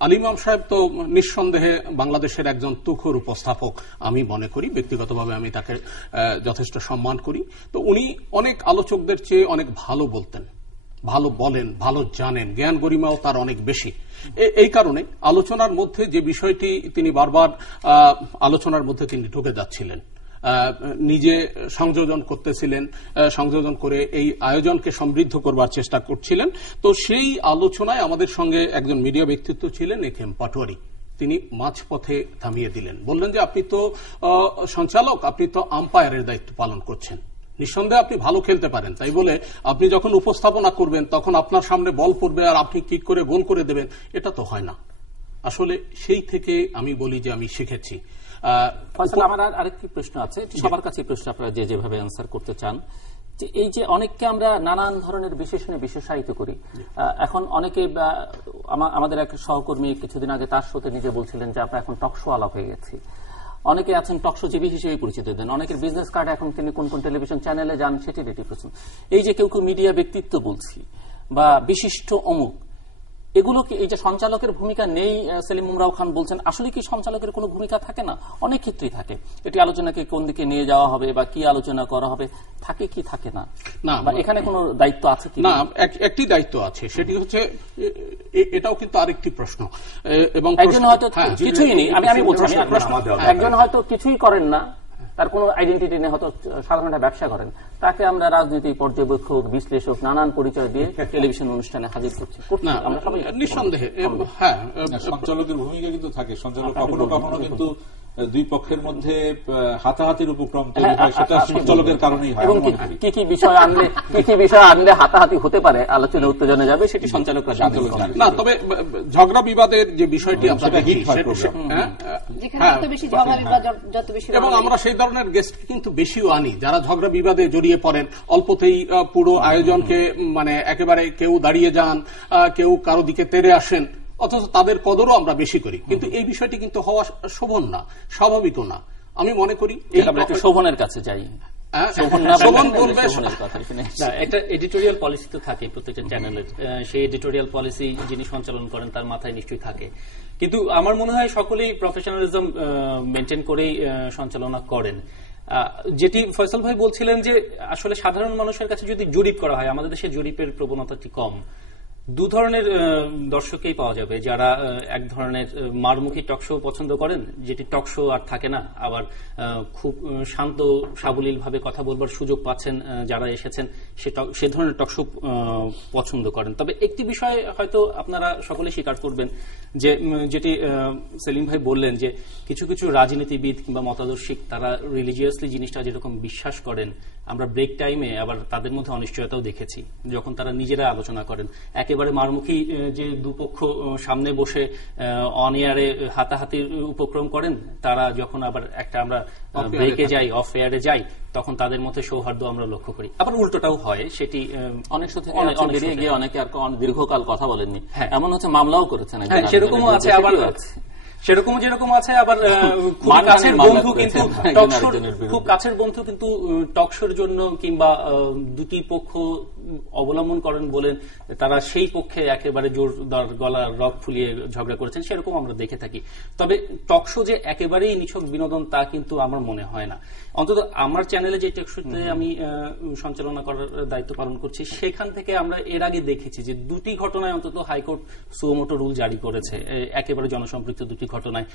আলী ইমাম সাহেব তো নিঃসন্দেহে বাংলাদেশের একজন তুখোর উপস্থাপক আমি মনে করি, ব্যক্তিগতভাবে আমি তাকে যথেষ্ট সম্মান করি। তো উনি অনেক আলোচকদের চেয়ে অনেক ভালো বলতেন, ভালো বলেন, ভালো জানেন, জ্ঞান গরিমাও তার অনেক বেশি। এই কারণে আলোচনার মধ্যে যে বিষয়টি তিনি বারবার আলোচনার মধ্যে তিনি ঢুকে যাচ্ছিলেন, নিজে সংযোজন করতেছিলেন, সংযোজন করে এই আয়োজনকে সমৃদ্ধ করবার চেষ্টা করছিলেন। তো সেই আলোচনায় আমাদের সঙ্গে একজন মিডিয়া ব্যক্তিত্ব ছিলেন একেএম পাটোয়ারি। তিনি মাঝপথে থামিয়ে দিলেন, বললেন যে আপনি তো সঞ্চালক, আপনি তো আম্পায়ারের দায়িত্ব পালন করছেন, নিঃসন্দেহে আপনি ভালো খেলতে পারেন, তাই বলে আপনি যখন উপস্থাপনা করবেন তখন আপনার সামনে বল পড়বে আর আপনি কিক করে গোল করে দেবেন, এটা তো হয় না। আসলে সেই থেকে আমি বলি যে আমি শিখেছি। আমার আরেকটি প্রশ্ন আছে, সবার কাছে প্রশ্ন, আপনারা যে যেভাবে অ্যান্সার করতে চান, যে এই যে অনেককে আমরা নানান ধরনের বিশেষণে বিশেষায়িত করি, এখন অনেকে, আমাদের এক সহকর্মী কিছুদিন আগে তার সাথে নিজে বলছিলেন যে আমরা এখন টকশো আলাপ হয়ে গেছি। অনেকে আছেন টকশোজীবী হিসেবে পরিচিত দেন, অনেকের বিজনেস কার্ড এখন তিনি কোন কোন টেলিভিশন চ্যানেলে যান সেটি রেটি করছেন। এই যে কেউ কেউ মিডিয়া ব্যক্তিত্ব বলছি বা বিশিষ্ট অমুক, এগুলো কি, এই যে সঞ্চালকের ভূমিকা নেই সেলিম উমরাও খান বলছেন, আসলে কি সঞ্চালকের কোনো ভূমিকা থাকে না? অনেক ক্ষেত্রেই থাকে। এটি আলোচনাকে কোন দিকে নিয়ে যাওয়া হবে বা কি আলোচনা করা হবে, থাকে কি থাকে না? না, এখানে কোনো দায়িত্ব আছে কি? না, একটি দায়িত্ব আছে, সেটি হচ্ছে, এটাও কিন্তু আরেকটি প্রশ্ন। এবং একজন হয়তো কিছুই নেই, আমি বলছি, একজন হয়তো কিছুই করেন না, তার কোনো আইডেন্টিটি নেই, হয়তো সাধারণ ব্যবসা করেন, তাকে আমরা রাজনীতি পর্যবেক্ষক, বিশ্লেষক, নানান পরিচয় দিয়ে টেলিভিশন অনুষ্ঠানে হাজির করছি। নিঃসন্দেহে হ্যাঁ, সঞ্চালকের ভূমিকা কিন্তু থাকে। সঞ্চালক কখনো কখনো কিন্তু দুই পক্ষের মধ্যে হাতাহাতির উপক্রম তৈরি হয়, সেটা সঞ্চালকের কারণেই হয়। এবং কি কি বিষয় আনলে হাতাহাতি হতে পারে, আলোচনা উত্তেজনা যাবে, সেটি সঞ্চালকরা জানেন না। তবে ঝগড়া বিবাদের যে বিষয়টি আমরা দেখি, এবং আমরা সেই ধরনের গেস্ট কিন্তু বেশিও আনি যারা ঝগড়া বিবাদে জড়িয়ে পড়েন, অল্পতেই পুরো আয়োজনকে মানে একেবারে কেউ দাঁড়িয়ে যান, কেউ কারো দিকে তেড়ে আসেন, অথচ তাদের কদরও আমরা বেশি করি। কিন্তু এই বিষয়টি কিন্তু হওয়া শোভন না, স্বাভাবিকও না। আমি মনে করি শোভনের কাছে যাই, একটা এডিটোরিয়াল পলিসি তো থাকে প্রত্যেকটা চ্যানেলের, সেই এডিটোরিয়াল পলিসি যিনি সঞ্চালন করেন তার মাথায় নিশ্চয়ই থাকে। কিন্তু আমার মনে হয় সকলেই প্রফেশনালিজম মেনটেন করেই সঞ্চালনা করেন। যেটি ফয়সাল ভাই বলছিলেন যে আসলে সাধারণ মানুষের কাছে যদি জরিপ করা হয়, আমাদের দেশে জরিপের প্রবণতাটি কম। দু ধরনের দর্শকই পাওয়া যাবে, যারা এক ধরনের মারমুখী টকশো পছন্দ করেন, যেটি টকশো আর থাকে না, আবার খুব শান্ত সাবলীল ভাবে কথা বলবার সুযোগ পাচ্ছেন যারা এসেছেন, সে ধরনের টকশো পছন্দ করেন। তবে একটি বিষয় হয়তো আপনারা সকলে স্বীকার করবেন, যে যেটি সেলিম ভাই বললেন, যে কিছু কিছু রাজনীতিবিদ কিংবা মতাদর্শিক তারা রিলিজিয়াসলি জিনিসটা যেরকম বিশ্বাস করেন, আমরা ব্রেক টাইমে আবার তাদের মধ্যে অনিশ্চয়তাও দেখেছি যখন তারা নিজেরা আলোচনা করেন। একেবারে মারমুখী যে দুপক্ষ সামনে বসে অন এয়ারে হাতাহাতির উপক্রম করেন, তারা যখন আবার একটা আমরা ব্রেকে যাই, অফ এয়ারে যাই, তখন তাদের মধ্যে সৌহার্দ্য আমরা লক্ষ্য করি। আবার উল্টোটাও হয়, সেটি অনেক বেরিয়ে গিয়ে অনেকে আর দীর্ঘকাল কথা বলেননি, এমন হচ্ছে মামলাও করেছেন, সেরকমও আছে। আবার সেরকম যেরকম আছে, আবার খুব কাছের বন্ধু কিন্তু টকশোর জন্য কিংবা দুটি পক্ষ অবলম্বন করেন বলেন তারা সেই পক্ষে একেবারে জোরদার গলার রগ ফুলিয়ে ঝগড়া করেছেন, সেরকম আমরা দেখে থাকি। তবে টকশো যে একেবারেই নিছক বিনোদন তা কিন্তু আমার মনে হয় না। অন্তত আমার চ্যানেলে যে টকশোতে আমি সঞ্চালনা করার দায়িত্ব পালন করছি, সেখান থেকে আমরা এর আগে দেখেছি যে দুটি ঘটনায় অন্তত হাইকোর্ট সুমোটো রুল জারি করেছে, একেবারে জনসম্পৃক্ত দুটি ঘটনায়।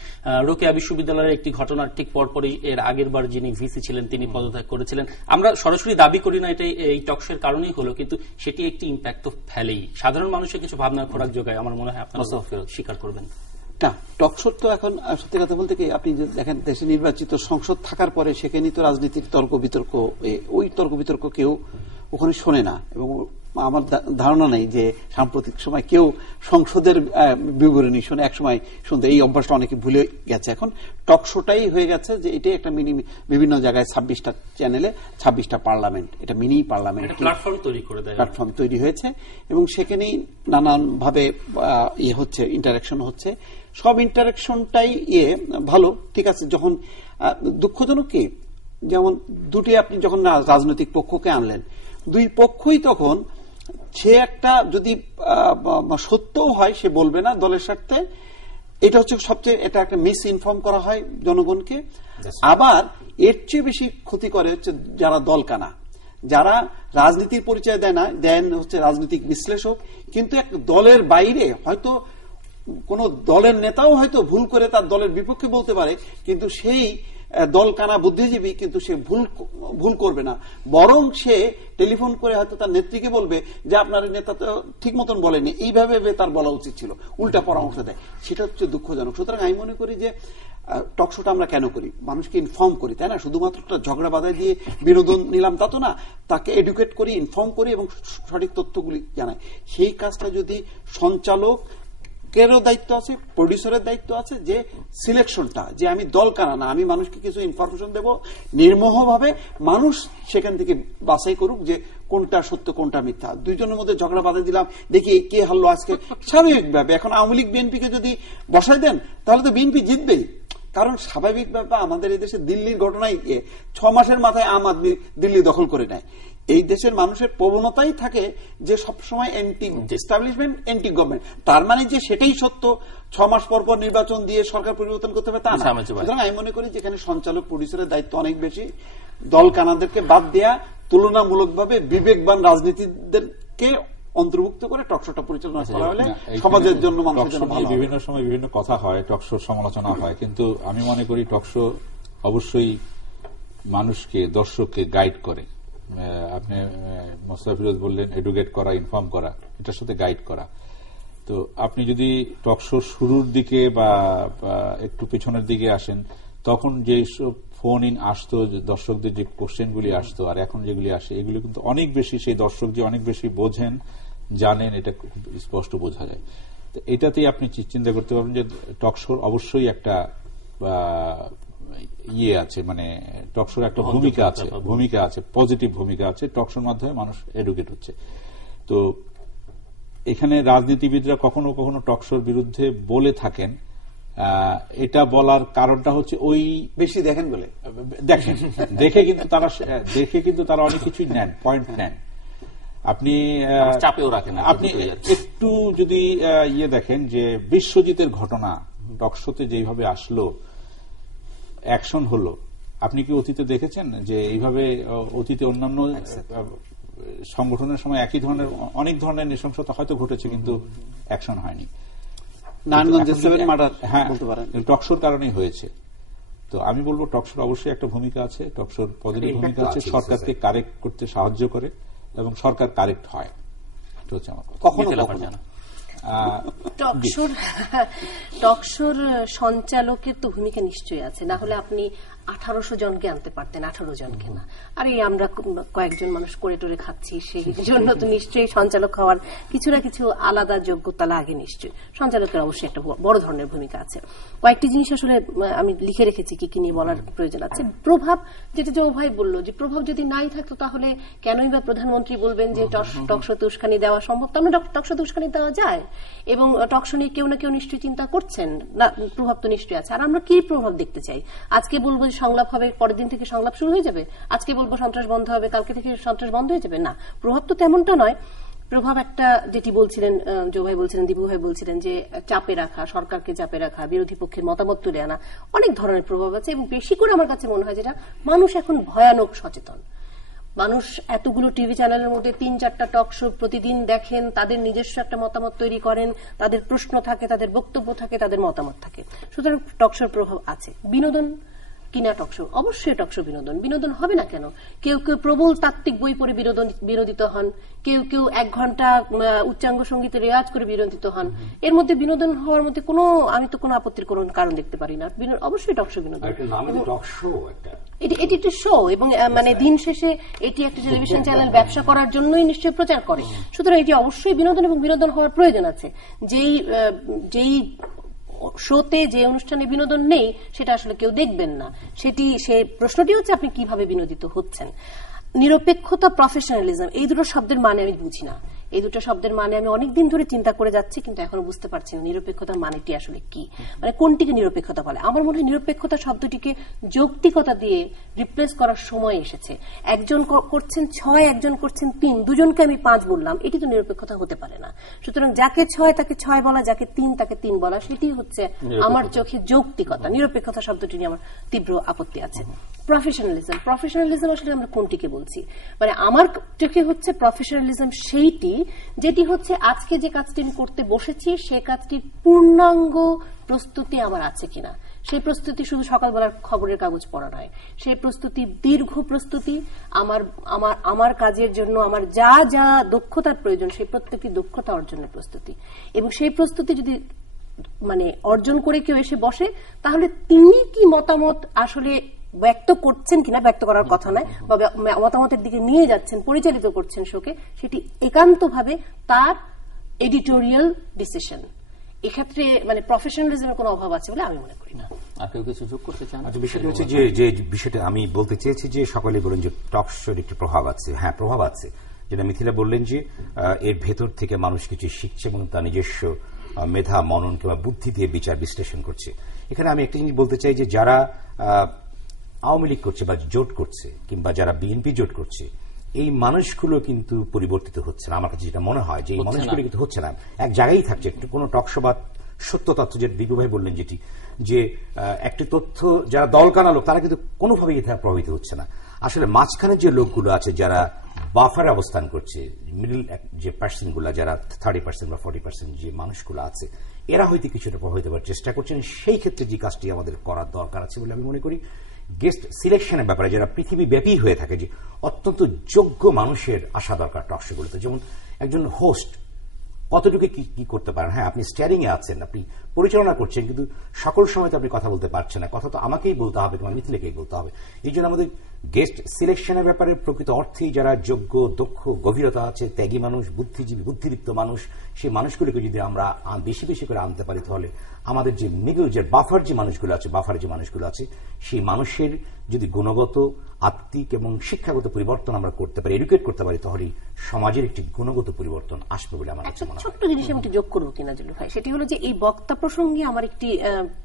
রোকেয়া বিশ্ববিদ্যালয়ের একটি ঘটনার ঠিক পরপরই এর আগের বার যিনি ভিসি ছিলেন তিনি পদত্যাগ করেছিলেন। আমরা সরাসরি দাবি করি না এটাই এই টকশোর কারণেই হলো, কিন্তু সেটি একটি ইম্প্যাক্ট তো ফেলেই, সাধারণ মানুষের কিছু ভাবনার খোরাক যোগায়। আমার মনে হয় আপনারা স্বীকার করবেন না। টকশো তো এখন সত্যি কথা বলতে কি, আপনি দেখেন দেশে নির্বাচিত সংসদ থাকার পরে সেখানে তো রাজনীতির তর্ক বিতর্ক, ওই তর্ক বিতর্ক কেউ ওখানে শোনে না, এবং আমার ধারণা নেই যে সাম্প্রতিক সময় কেউ সংসদের বিবরণী শুনে, এক সময় শুনতে এই অভ্যাসটা অনেকে ভুলে গেছে। এখন টকশোটাই হয়ে গেছে যে এটাই একটা মিনি, বিভিন্ন জায়গায় 26টা চ্যানেলে 26টা পার্লামেন্ট, এটা মিনি পার্লামেন্ট প্ল্যাটফর্ম তৈরি হয়েছে, এবং সেখানেই নানানভাবে হচ্ছে, ইন্টারাকশন হচ্ছে। সব ইন্টারাকশনটাই ভালো, ঠিক আছে। যখন দুঃখজনক কি, যেমন দুটি আপনি যখন রাজনৈতিক পক্ষকে আনলেন, দুই পক্ষই তখন সে একটা যদি সত্যও হয় সে বলবে না দলের স্বার্থে, এটা হচ্ছে সবচেয়ে, এটা একটা মিস ইনফর্ম করা হয় জনগণকে। আবার এর চেয়ে বেশি ক্ষতি করে হচ্ছে যারা দলকানা, যারা রাজনীতির পরিচয় দেয় না, দেন হচ্ছে রাজনৈতিক বিশ্লেষক, কিন্তু এক দলের বাইরে হয়তো কোন দলের নেতাও হয়তো ভুল করে তার দলের বিপক্ষে বলতে পারে, কিন্তু সেই দলকানা বুদ্ধিজীবী, কিন্তু সে ভুল করবে না, বরং সে টেলিফোন করে হয়তো তার নেত্রীকে বলবে যে আপনার নেতা তো ঠিক মতন বলেনি, এইভাবে তার বলা উচিত ছিল, উল্টা পরামর্শ দেয়। সেটা হচ্ছে দুঃখজনক। সুতরাং আমি মনে করি যে টকশোটা আমরা কেন করি? মানুষকে ইনফর্ম করি, তাই না? শুধুমাত্র একটা ঝগড়া বাধাই দিয়ে বিনোদন নিলাম তা তো না, তাকে এডুকেট করি, ইনফর্ম করি এবং সঠিক তথ্যগুলি জানাই। সেই কাজটা যদি সঞ্চালকেরও দায়িত্ব আছে, প্রডিউসারের দায়িত্ব আছে, যে সিলেকশনটা, যে আমি দলকানা না, আমি মানুষকে কিছু ইনফরমেশন দেব নির্মোহভাবে, মানুষ সেখান থেকে বাছাই করুক যে কোনটা সত্য কোনটা মিথ্যা। দুইজনের মধ্যে ঝগড়া বাঁধে দিলাম, দেখি কে হারলো আজকে, স্বাভাবিকভাবে এখন আওয়ামী লীগ বিএনপিকে যদি বসাই দেন তাহলে তো বিএনপি জিতবেই। কারণ স্বাভাবিকভাবে আমাদের এই দেশে দিল্লির ঘটনায় 6 মাসের মাথায় আম আদমি দিল্লি দখল করে নেয়। এই দেশের মানুষের প্রবণতাই থাকে যে সবসময় অ্যান্টি এস্টাবলিশমেন্ট, অ্যান্টি গভর্নমেন্ট। তার মানে যে সেটাই সত্য 6 মাস পর পর নির্বাচন দিয়ে সরকার পরিবর্তন করতে হবে তা না। সুতরাং আমি মনে করি যেখানে সঞ্চালক প্রডিউসারের দায়িত্ব অনেক বেশি, দল কানাদেরকে বাদ দেয়া তুলনামূলকভাবে বিবেকবান রাজনীতিদেরকে অন্তর্ভুক্ত করে টকশোটা পরিচালনা করা হলে সমাজের জন্য, মানুষের জন্য ভালো। বিভিন্ন সময় বিভিন্ন কথা হয়, টকশোর সমালোচনা হয়, কিন্তু আমি মনে করি টকশো অবশ্যই মানুষকে, দর্শককে গাইড করে। আপনি মোস্তফা ফিরোজ বললেন এডুকেট করা, ইনফর্ম করা, এটার সাথে গাইড করা। তো আপনি যদি টকশোর শুরুর দিকে বা একটু পেছনের দিকে আসেন, তখন যে ফোন ইন আসতো, দর্শকদের যে কোশ্চেনগুলি আসতো আর এখন যেগুলি আসে, এগুলি কিন্তু অনেক বেশি, সেই দর্শক যে অনেক বেশি বোঝেন, জানেন, এটা খুব স্পষ্ট বোঝা যায়। তো এটাতেই আপনি চিন্তা করতে পারবেন যে টকশোর অবশ্যই একটা আছে, মানে টকশোর একটা ভূমিকা আছে, পজিটিভ ভূমিকা আছে। টকশোর মাধ্যমে মানুষ এডুকেট হচ্ছে। তো এখানে রাজনীতিবিদরা কখনো কখনো টকশোর বিরুদ্ধে বলে থাকেন, এটা বলার কারণটা হচ্ছে ওই বেশি দেখেন বলে, দেখে কিন্তু তারা অনেক কিছুই নেন, পয়েন্ট নেন। আপনি চাপেও রাখেন। আপনি একটু যদি দেখেন যে বিশ্বজিতের ঘটনা টকশোতে যেভাবে আসলো, অ্যাকশন হলো, আপনি কি অতীতে দেখেছেন যে এইভাবে অতীতে অন্যান্য সংগঠনের সময় একই ধরনের অনেক ধরনের নৃশংসতা হয়তো ঘটেছে, কিন্তু অ্যাকশন হয়নি? হ্যাঁ, টকশোর কারণেই হয়েছে। তো আমি বলবো টকশোর অবশ্যই একটা ভূমিকা আছে, টকশোর পজিটিভ ভূমিকা আছে, সরকারকে কারেক্ট করতে সাহায্য করে এবং সরকার কারেক্ট হয়। এটা হচ্ছে আমার কথা। টকশোর সঞ্চালকের তো ভূমিকা নিশ্চয়ই আছে, না হলে আপনি 1800 জনকে আনতে পারতেন, 18 জনকে না। আর এই আমরা কয়েকজন মানুষ করে টোরে খাচ্ছি, সেই জন্য তো নিশ্চয়ই সঞ্চালক হওয়ার কিছু না কিছু আলাদা যোগ্যতা লাগে। নিশ্চয়ই সঞ্চালকের অবশ্যই একটা বড় ধরনের ভূমিকা আছে। কয়েকটি জিনিস আসলে আমি লিখে রেখেছি কি কি নিয়ে বলার প্রয়োজন আছে। প্রভাব, যেটা জয় ভাই বললো, যে প্রভাব যদি নাই থাকতো তাহলে কেনই বা প্রধানমন্ত্রী বলবেন যে টকশোতে উস্কানি দেওয়া সম্ভব? তার মানে টকশোতে উস্কানি দেওয়া যায়, এবং টকশো নিয়ে কেউ না কেউ নিশ্চয়ই চিন্তা করছেন, না প্রভাব তো নিশ্চয়ই আছে। আর আমরা কি প্রভাব দেখতে চাই? আজকে বলবো যে সংলাপ হবে, পরের দিন থেকে সংলাপ শুরু হয়ে যাবে। আজকে বলবো সন্ত্রাস বন্ধ হবে, কালকে থেকে সন্ত্রাস বন্ধ হয়ে যাবে? না, প্রভাব তো তেমনটা নয়। প্রভাব একটা, যেটি বলছিলেন জয় ভাই বলছিলেন, দীপু ভাই বলছিলেন, যে চাপে রাখা, সরকারকে চাপে রাখা, বিরোধী পক্ষের মতামত তুলে আনা, অনেক ধরনের প্রভাব আছে। এবং বেশি করে আমার কাছে মনে হয় যেটা, মানুষ এখন ভয়ানক সচেতন। মানুষ এতগুলো টিভি চ্যানেলের মধ্যে 3-4টা টক শো প্রতিদিন দেখেন, তাদের নিজস্ব একটা মতামত তৈরি করেন, তাদের প্রশ্ন থাকে, তাদের বক্তব্য থাকে, তাদের মতামত থাকে। সুতরাং টক শোর প্রভাব আছে। বিনোদন কিনা টক শো? অবশ্যই টক শো বিনোদন। বিনোদন হবে না কেন? কেউ কেউ প্রবল তাত্ত্বিক বই পড়ে বিনোদিত হন, কেউ কেউ 1 ঘন্টা উচ্চাঙ্গ সঙ্গীতে রেওয়াজ করে বিনোদিত হন। এর মধ্যে বিনোদন হওয়ার মধ্যে আমি তো কোনো আপত্তির কোনো কারণ দেখতে পারি না। অবশ্যই টক শো বিনোদন। এটি একটা শো, এবং মানে দিন শেষে এটি একটা টেলিভিশন চ্যানেল ব্যবসা করার জন্যই নিশ্চয়ই প্রচার করে। সুতরাং এটি অবশ্যই বিনোদন, এবং বিনোদন হওয়ার প্রয়োজন আছে। যেই শোতে, যে অনুষ্ঠানে বিনোদন নেই, সেটা আসলে কেউ দেখবেন না। সেই প্রশ্নটি হচ্ছে আপনি কিভাবে বিনোদিত হচ্ছেন। নিরপেক্ষতা, প্রফেশনালিজম, এই দুটো শব্দের মানে আমি বুঝি না। এই দুটো শব্দের মানে আমি অনেকদিন ধরে চিন্তা করে যাচ্ছি, কিন্তু এখনো বুঝতে পারছি না নিরপেক্ষতার মানেটি আসলে কি, মানে কোনটিকে নিরপেক্ষতা বলে। আমার মনে হয় নিরপেক্ষতা শব্দটিকে যৌক্তিকতা দিয়ে রিপ্লেস করার সময় এসেছে। একজন করছেন 6, একজন করছেন 3, দুজনকে আমি 5 বললাম, এটি তো নিরপেক্ষতা হতে পারে না। সুতরাং যাকে 6 তাকে 6 বলা, যাকে 3 তাকে 3 বলা, সেটি হচ্ছে আমার চোখে যৌক্তিকতা। নিরপেক্ষতা শব্দটি নিয়ে আমার তীব্র আপত্তি আছে। প্রফেশনালিজম আসলে আমরা কোনটিকে বলছি? মানে আমার চোখে হচ্ছে প্রফেশনালিজম সেইটি যেটি হচ্ছে আজকে যে কাজটি আমি করতে বসেছি, সে কাজটির পূর্ণাঙ্গ প্রস্তুতি আমার আছে কিনা, সেই প্রস্তুতি শুধু সকালবেলার খবরের কাগজ পড়া নয়, সেই প্রস্তুতি দীর্ঘ প্রস্তুতি। আমার কাজের জন্য আমার যা যা দক্ষতার প্রয়োজন সেই প্রত্যেকটি দক্ষতা অর্জনের প্রস্তুতি। এবং সেই প্রস্তুতি যদি মানে অর্জন করে কেউ এসে বসে, তাহলে তিনি কি মতামত আসলে ব্যক্ত করছেন কিনা, ব্যক্ত করার কথা নয়, বা মতামতের দিকে নিয়ে যাচ্ছেন, পরিচালিত করছেন শোকে, সেটি একান্তভাবে তার এডিটোরিয়াল ডিসিশন। এক্ষেত্রে মানে প্রফেশনালিজমের কোনো অভাব আছে বলে আমি মনে করি না। আর কেউ কিছু যোগ করতে চান? বিষয়টা হচ্ছে যে বিষয়টা আমি বলতে চেয়েছি যে সকলে বলেন যে টক শোর একটি প্রভাব আছে। হ্যাঁ, প্রভাব আছে, যেটা মিথিলা বললেন যে এর ভেতর থেকে মানুষ কিছু শিখছে এবং তার নিজস্ব মেধা, মনন কিংবা বুদ্ধি দিয়ে বিচার বিশ্লেষণ করছে। এখানে আমি একটা জিনিস বলতে চাই যে যারা আওয়ামী লীগ করছে বা জোট করছে, কিংবা যারা বিএনপি জোট করছে, এই মানুষগুলো কিন্তু পরিবর্তিত হচ্ছে না। আমার কাছে যেটা মনে হয় যে এই মানুষগুলো কিন্তু হচ্ছে না, এক জায়গায় থাকছে। একটু কোনো টকশো বা সত্য তথ্য, যেটা দীপু ভাই বললেন, যেটি যে একটি তথ্য যারা দলকানা লোক তারা কিন্তু কোনোভাবেই এটা প্রভাবিত হচ্ছে না। আসলে মাঝখানে যে লোকগুলো আছে যারা বাফারে অবস্থান করছে, মিডল যে পার্সেন্টগুলো, যারা 30% বা 40% যে মানুষগুলো আছে, এরা হয়তো কিছুটা প্রভাবিত করার চেষ্টা করছেন। সেই ক্ষেত্রে যে কাজটি আমাদের করার দরকার আছে বলে আমি মনে করি, গেস্ট সিলেকশনের ব্যাপারে যারা পৃথিবী ব্যাপী হয়ে থাকে, যে অত্যন্ত যোগ্য মানুষের আসা দরকার টকশোগুলোতে। যেমন একজন হোস্ট কতটুকু কি করতে পারেন। হ্যাঁ, আপনি স্টিয়ারিং এ আছেন, আপনি পরিচালনা করছেন, কিন্তু সকল সময় তো আপনি কথা বলতে পারছেন না। কথা তো আমাকেই বলতে হবে, তোমার মিথিলাকেই বলতে হবে। এই জন্য আমাদের গেস্ট সিলেকশনের ব্যাপারে প্রকৃত অর্থেই যারা যোগ্য, দক্ষ, গভীরতা আছে, ত্যাগী মানুষ, বুদ্ধিজীবী, বুদ্ধিদীপ্ত মানুষ, সেই মানুষগুলোকে যদি আমরা বেশি বেশি করে আনতে পারি, তাহলে আমাদের যে মিডল যে বাফার যে মানুষগুলো আছে, সেই মানুষের যদি গুণগত, আত্মিক এবং শিক্ষাগত পরিবর্তন আমরা করতে পারি, এডুকেট করতে পারি, তাহলে সমাজের একটি গুণগত পরিবর্তন আসবে বলে আমার কাছে মনে হয়। ছোট্ট জিনিস আমি একটু যোগ করবো কিনা জুলু ভাই, সেটি হলো যে এই বক্তা প্রসঙ্গে আমার একটি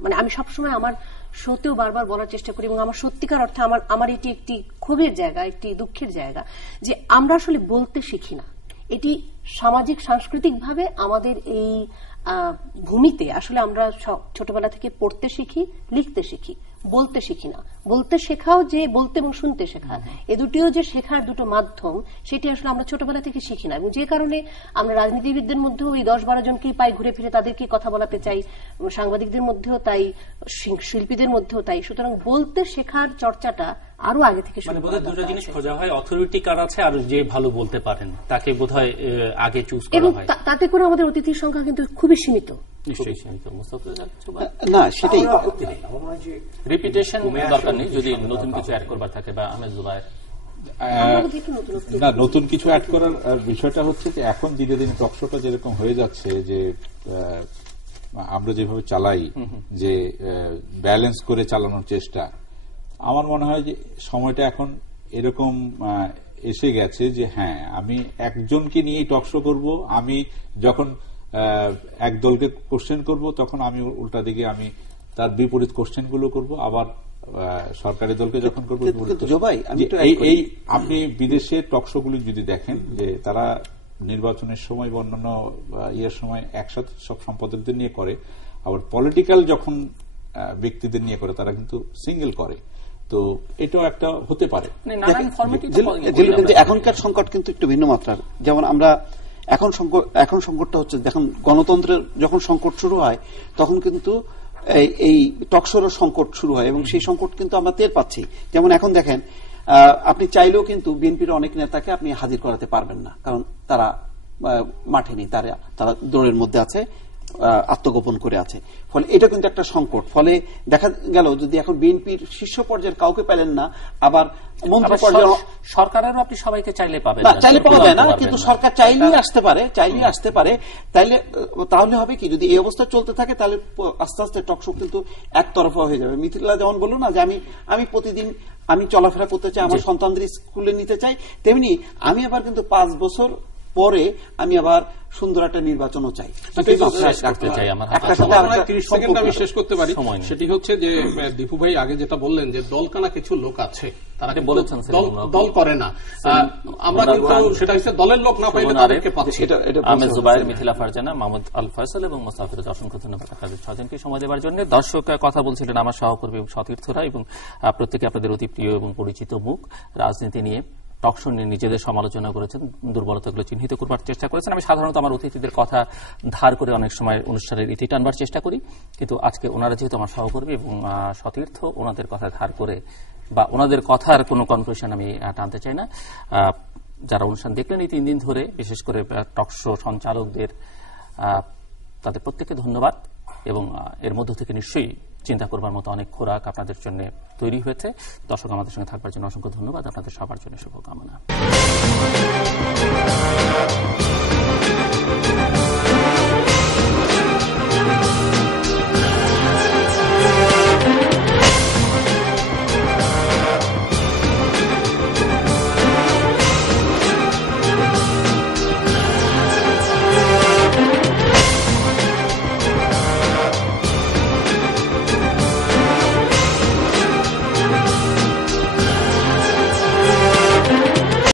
মানে আমি সবসময় আমার শোতেও বারবার বলার চেষ্টা করি, এবং আমার সত্যিকার অর্থে আমার এটি একটি ক্ষোভের জায়গা, একটি দুঃখের জায়গা, যে আমরা আসলে বলতে শিখি না। এটি সামাজিক সাংস্কৃতিক ভাবে আমাদের এই ভূমিতে আসলে আমরা ছোটবেলা থেকে পড়তে শিখি, লিখতে শিখি, বলতে শিখি না। বলতে শেখাও যে বলতে এবং শুনতে শেখা, এ দুটিও যে শেখার দুটো মাধ্যম, সেটি আসলে আমরা ছোটবেলা থেকে শিখি না। এবং যে কারণে আমরা রাজনীতিবিদদের মধ্যেও ওই 10-12 জনকেই পাই ঘুরে ফিরে তাদেরকে কথা বলাতে চাই, সাংবাদিকদের মধ্যেও তাই, শিল্পীদের মধ্যেও তাই। সুতরাং বলতে শেখার চর্চাটা আরো আগে থেকে শুরু করা দুটো জিনিস খোঁজা হয়, অথরিটি কার আছে আর যে ভালো বলতে পারেন তাকে বোধহয় আগে চুজ করা হয়। তাতে করে আমাদের অতিথির সংখ্যা কিন্তু খুবই সীমিত। না, সেটাই রিপিটেশন দরকার নেই, যদি নতুন কিছু অ্যাড করবার থাকে। বা আহমেদ জুবায়ের? না, নতুন কিছু অ্যাড করার বিষয়টা হচ্ছে যে এখন দিনে দিনে টকশোটা যেরকম হয়ে যাচ্ছে, যে আমরা যেভাবে চালাই, যে ব্যালেন্স করে চালানোর চেষ্টা, আমার মনে হয় যে সময়টা এখন এরকম এসে গেছে যে হ্যাঁ, আমি একজনকে নিয়েই টকশো করব। আমি যখন এক দলকে কোশ্চেন করব, তখন আমি উল্টা দিকে আমি তার বিপরীত কোশ্চেন গুলো করবো। আবার সরকারি দলকে যখন করবো, এই আপনি বিদেশে টকশো গুলি যদি দেখেন, যে তারা নির্বাচনের সময় বা অন্যান্য ইয়ের সময় একসাথে সব সম্পাদকদের নিয়ে করে, আবার পলিটিক্যাল যখন ব্যক্তিদের নিয়ে করে তারা কিন্তু সিঙ্গেল করে। তো এটাও একটা হতে পারে। কিন্তু এখনকার সংকট কিন্তু একটু ভিন্ন মাত্রার। যেমন আমরা এখন সংকটটা হচ্ছে, যখন গণতন্ত্রের যখন সংকট শুরু হয়, তখন কিন্তু এই টকশোর সংকট শুরু হয়, এবং সেই সংকট কিন্তু আমরা টের পাচ্ছি। যেমন এখন দেখেন, আপনি চাইলেও কিন্তু বিএনপির অনেক নেতাকে আপনি হাজির করাতে পারবেন না, কারণ তারা মাঠে নেই, তারা দৌড়ের মধ্যে আছে, আত্মগোপন করে আছে। ফলে এটা কিন্তু একটা সংকট। ফলে দেখা গেল যদি এখন বিএনপির শীর্ষ পর্যায়ের কাউকে পেলেন না, আবার মন্ত্রী পর্যায়ে সরকারেরও আপনি সবাইকে চাইলে পাবেন না, চাইলে পাওয়া যায় না, কিন্তু সরকার চাইলেই আসতে পারে। তাহলে হবে কি, যদি এই অবস্থা চলতে থাকে, তাহলে আস্তে আস্তে টকশো কিন্তু একতরফা হয়ে যাবে। মিথিলা যেমন বললো না, যে আমি প্রতিদিন আমি চলাফেরা করতে চাই, আমার সন্তানদের স্কুলে নিতে চাই, তেমনি আমি আবার কিন্তু 5 বছর পরে আমি আবার সুন্দর একটা নির্বাচনও চাই। আমি শেষ করতে পারি, সেটি হচ্ছে যে দীপু ভাই আগে যেটা বললেন, যে দলকানা কিছু লোক আছে, তারা বলেছেন দল করে না। আমরা কিন্তু সেটা হচ্ছে দলের লোক না পাইলে তাদেরকে পাচ্ছি। আহমেদ জুবায়ের, মিথিলা ফারজানা, মাহমুদ আল ফয়সাল এবং মোস্তাফিজ, অসংখ্য ধন্যবাদ আপনাদের 6 জনকে সময় দেওয়ার জন্য। দর্শক কথা বলছিলেন আমার সহকর্মী সতীর্থরা, এবং প্রত্যেকে আপনাদের অতি প্রিয় এবং পরিচিত মুখ রাজনীতি নিয়ে। টকশো নিয়ে নিজেদের সমালোচনা করেছেন, দুর্বলতাগুলো চিহ্নিত করবার চেষ্টা করেছেন। আমি সাধারণত আমার অতিথিদের কথা ধার করে অনেক সময় অনুষ্ঠানের ইতি টানবার চেষ্টা করি, কিন্তু আজকে ওনারা যেহেতু আমার সহকর্মী এবং সতীর্থ, ওনাদের কথা ধার করে বা ওনাদের কথার কোনো কনক্লুশন আমি টানতে চাই না। যারা অনুষ্ঠান দেখলেন এই 3 দিন ধরে, বিশেষ করে টকশো সঞ্চালকদের, তাদের প্রত্যেককে ধন্যবাদ। এবং এর মধ্য থেকে নিশ্চয়ই চিন্তা করবার মতো অনেক খোরাক আপনাদের জন্য তৈরি হয়েছে। দর্শক, আমাদের সঙ্গে থাকবার জন্য অসংখ্য ধন্যবাদ। আপনাদের সবার জন্য শুভকামনা।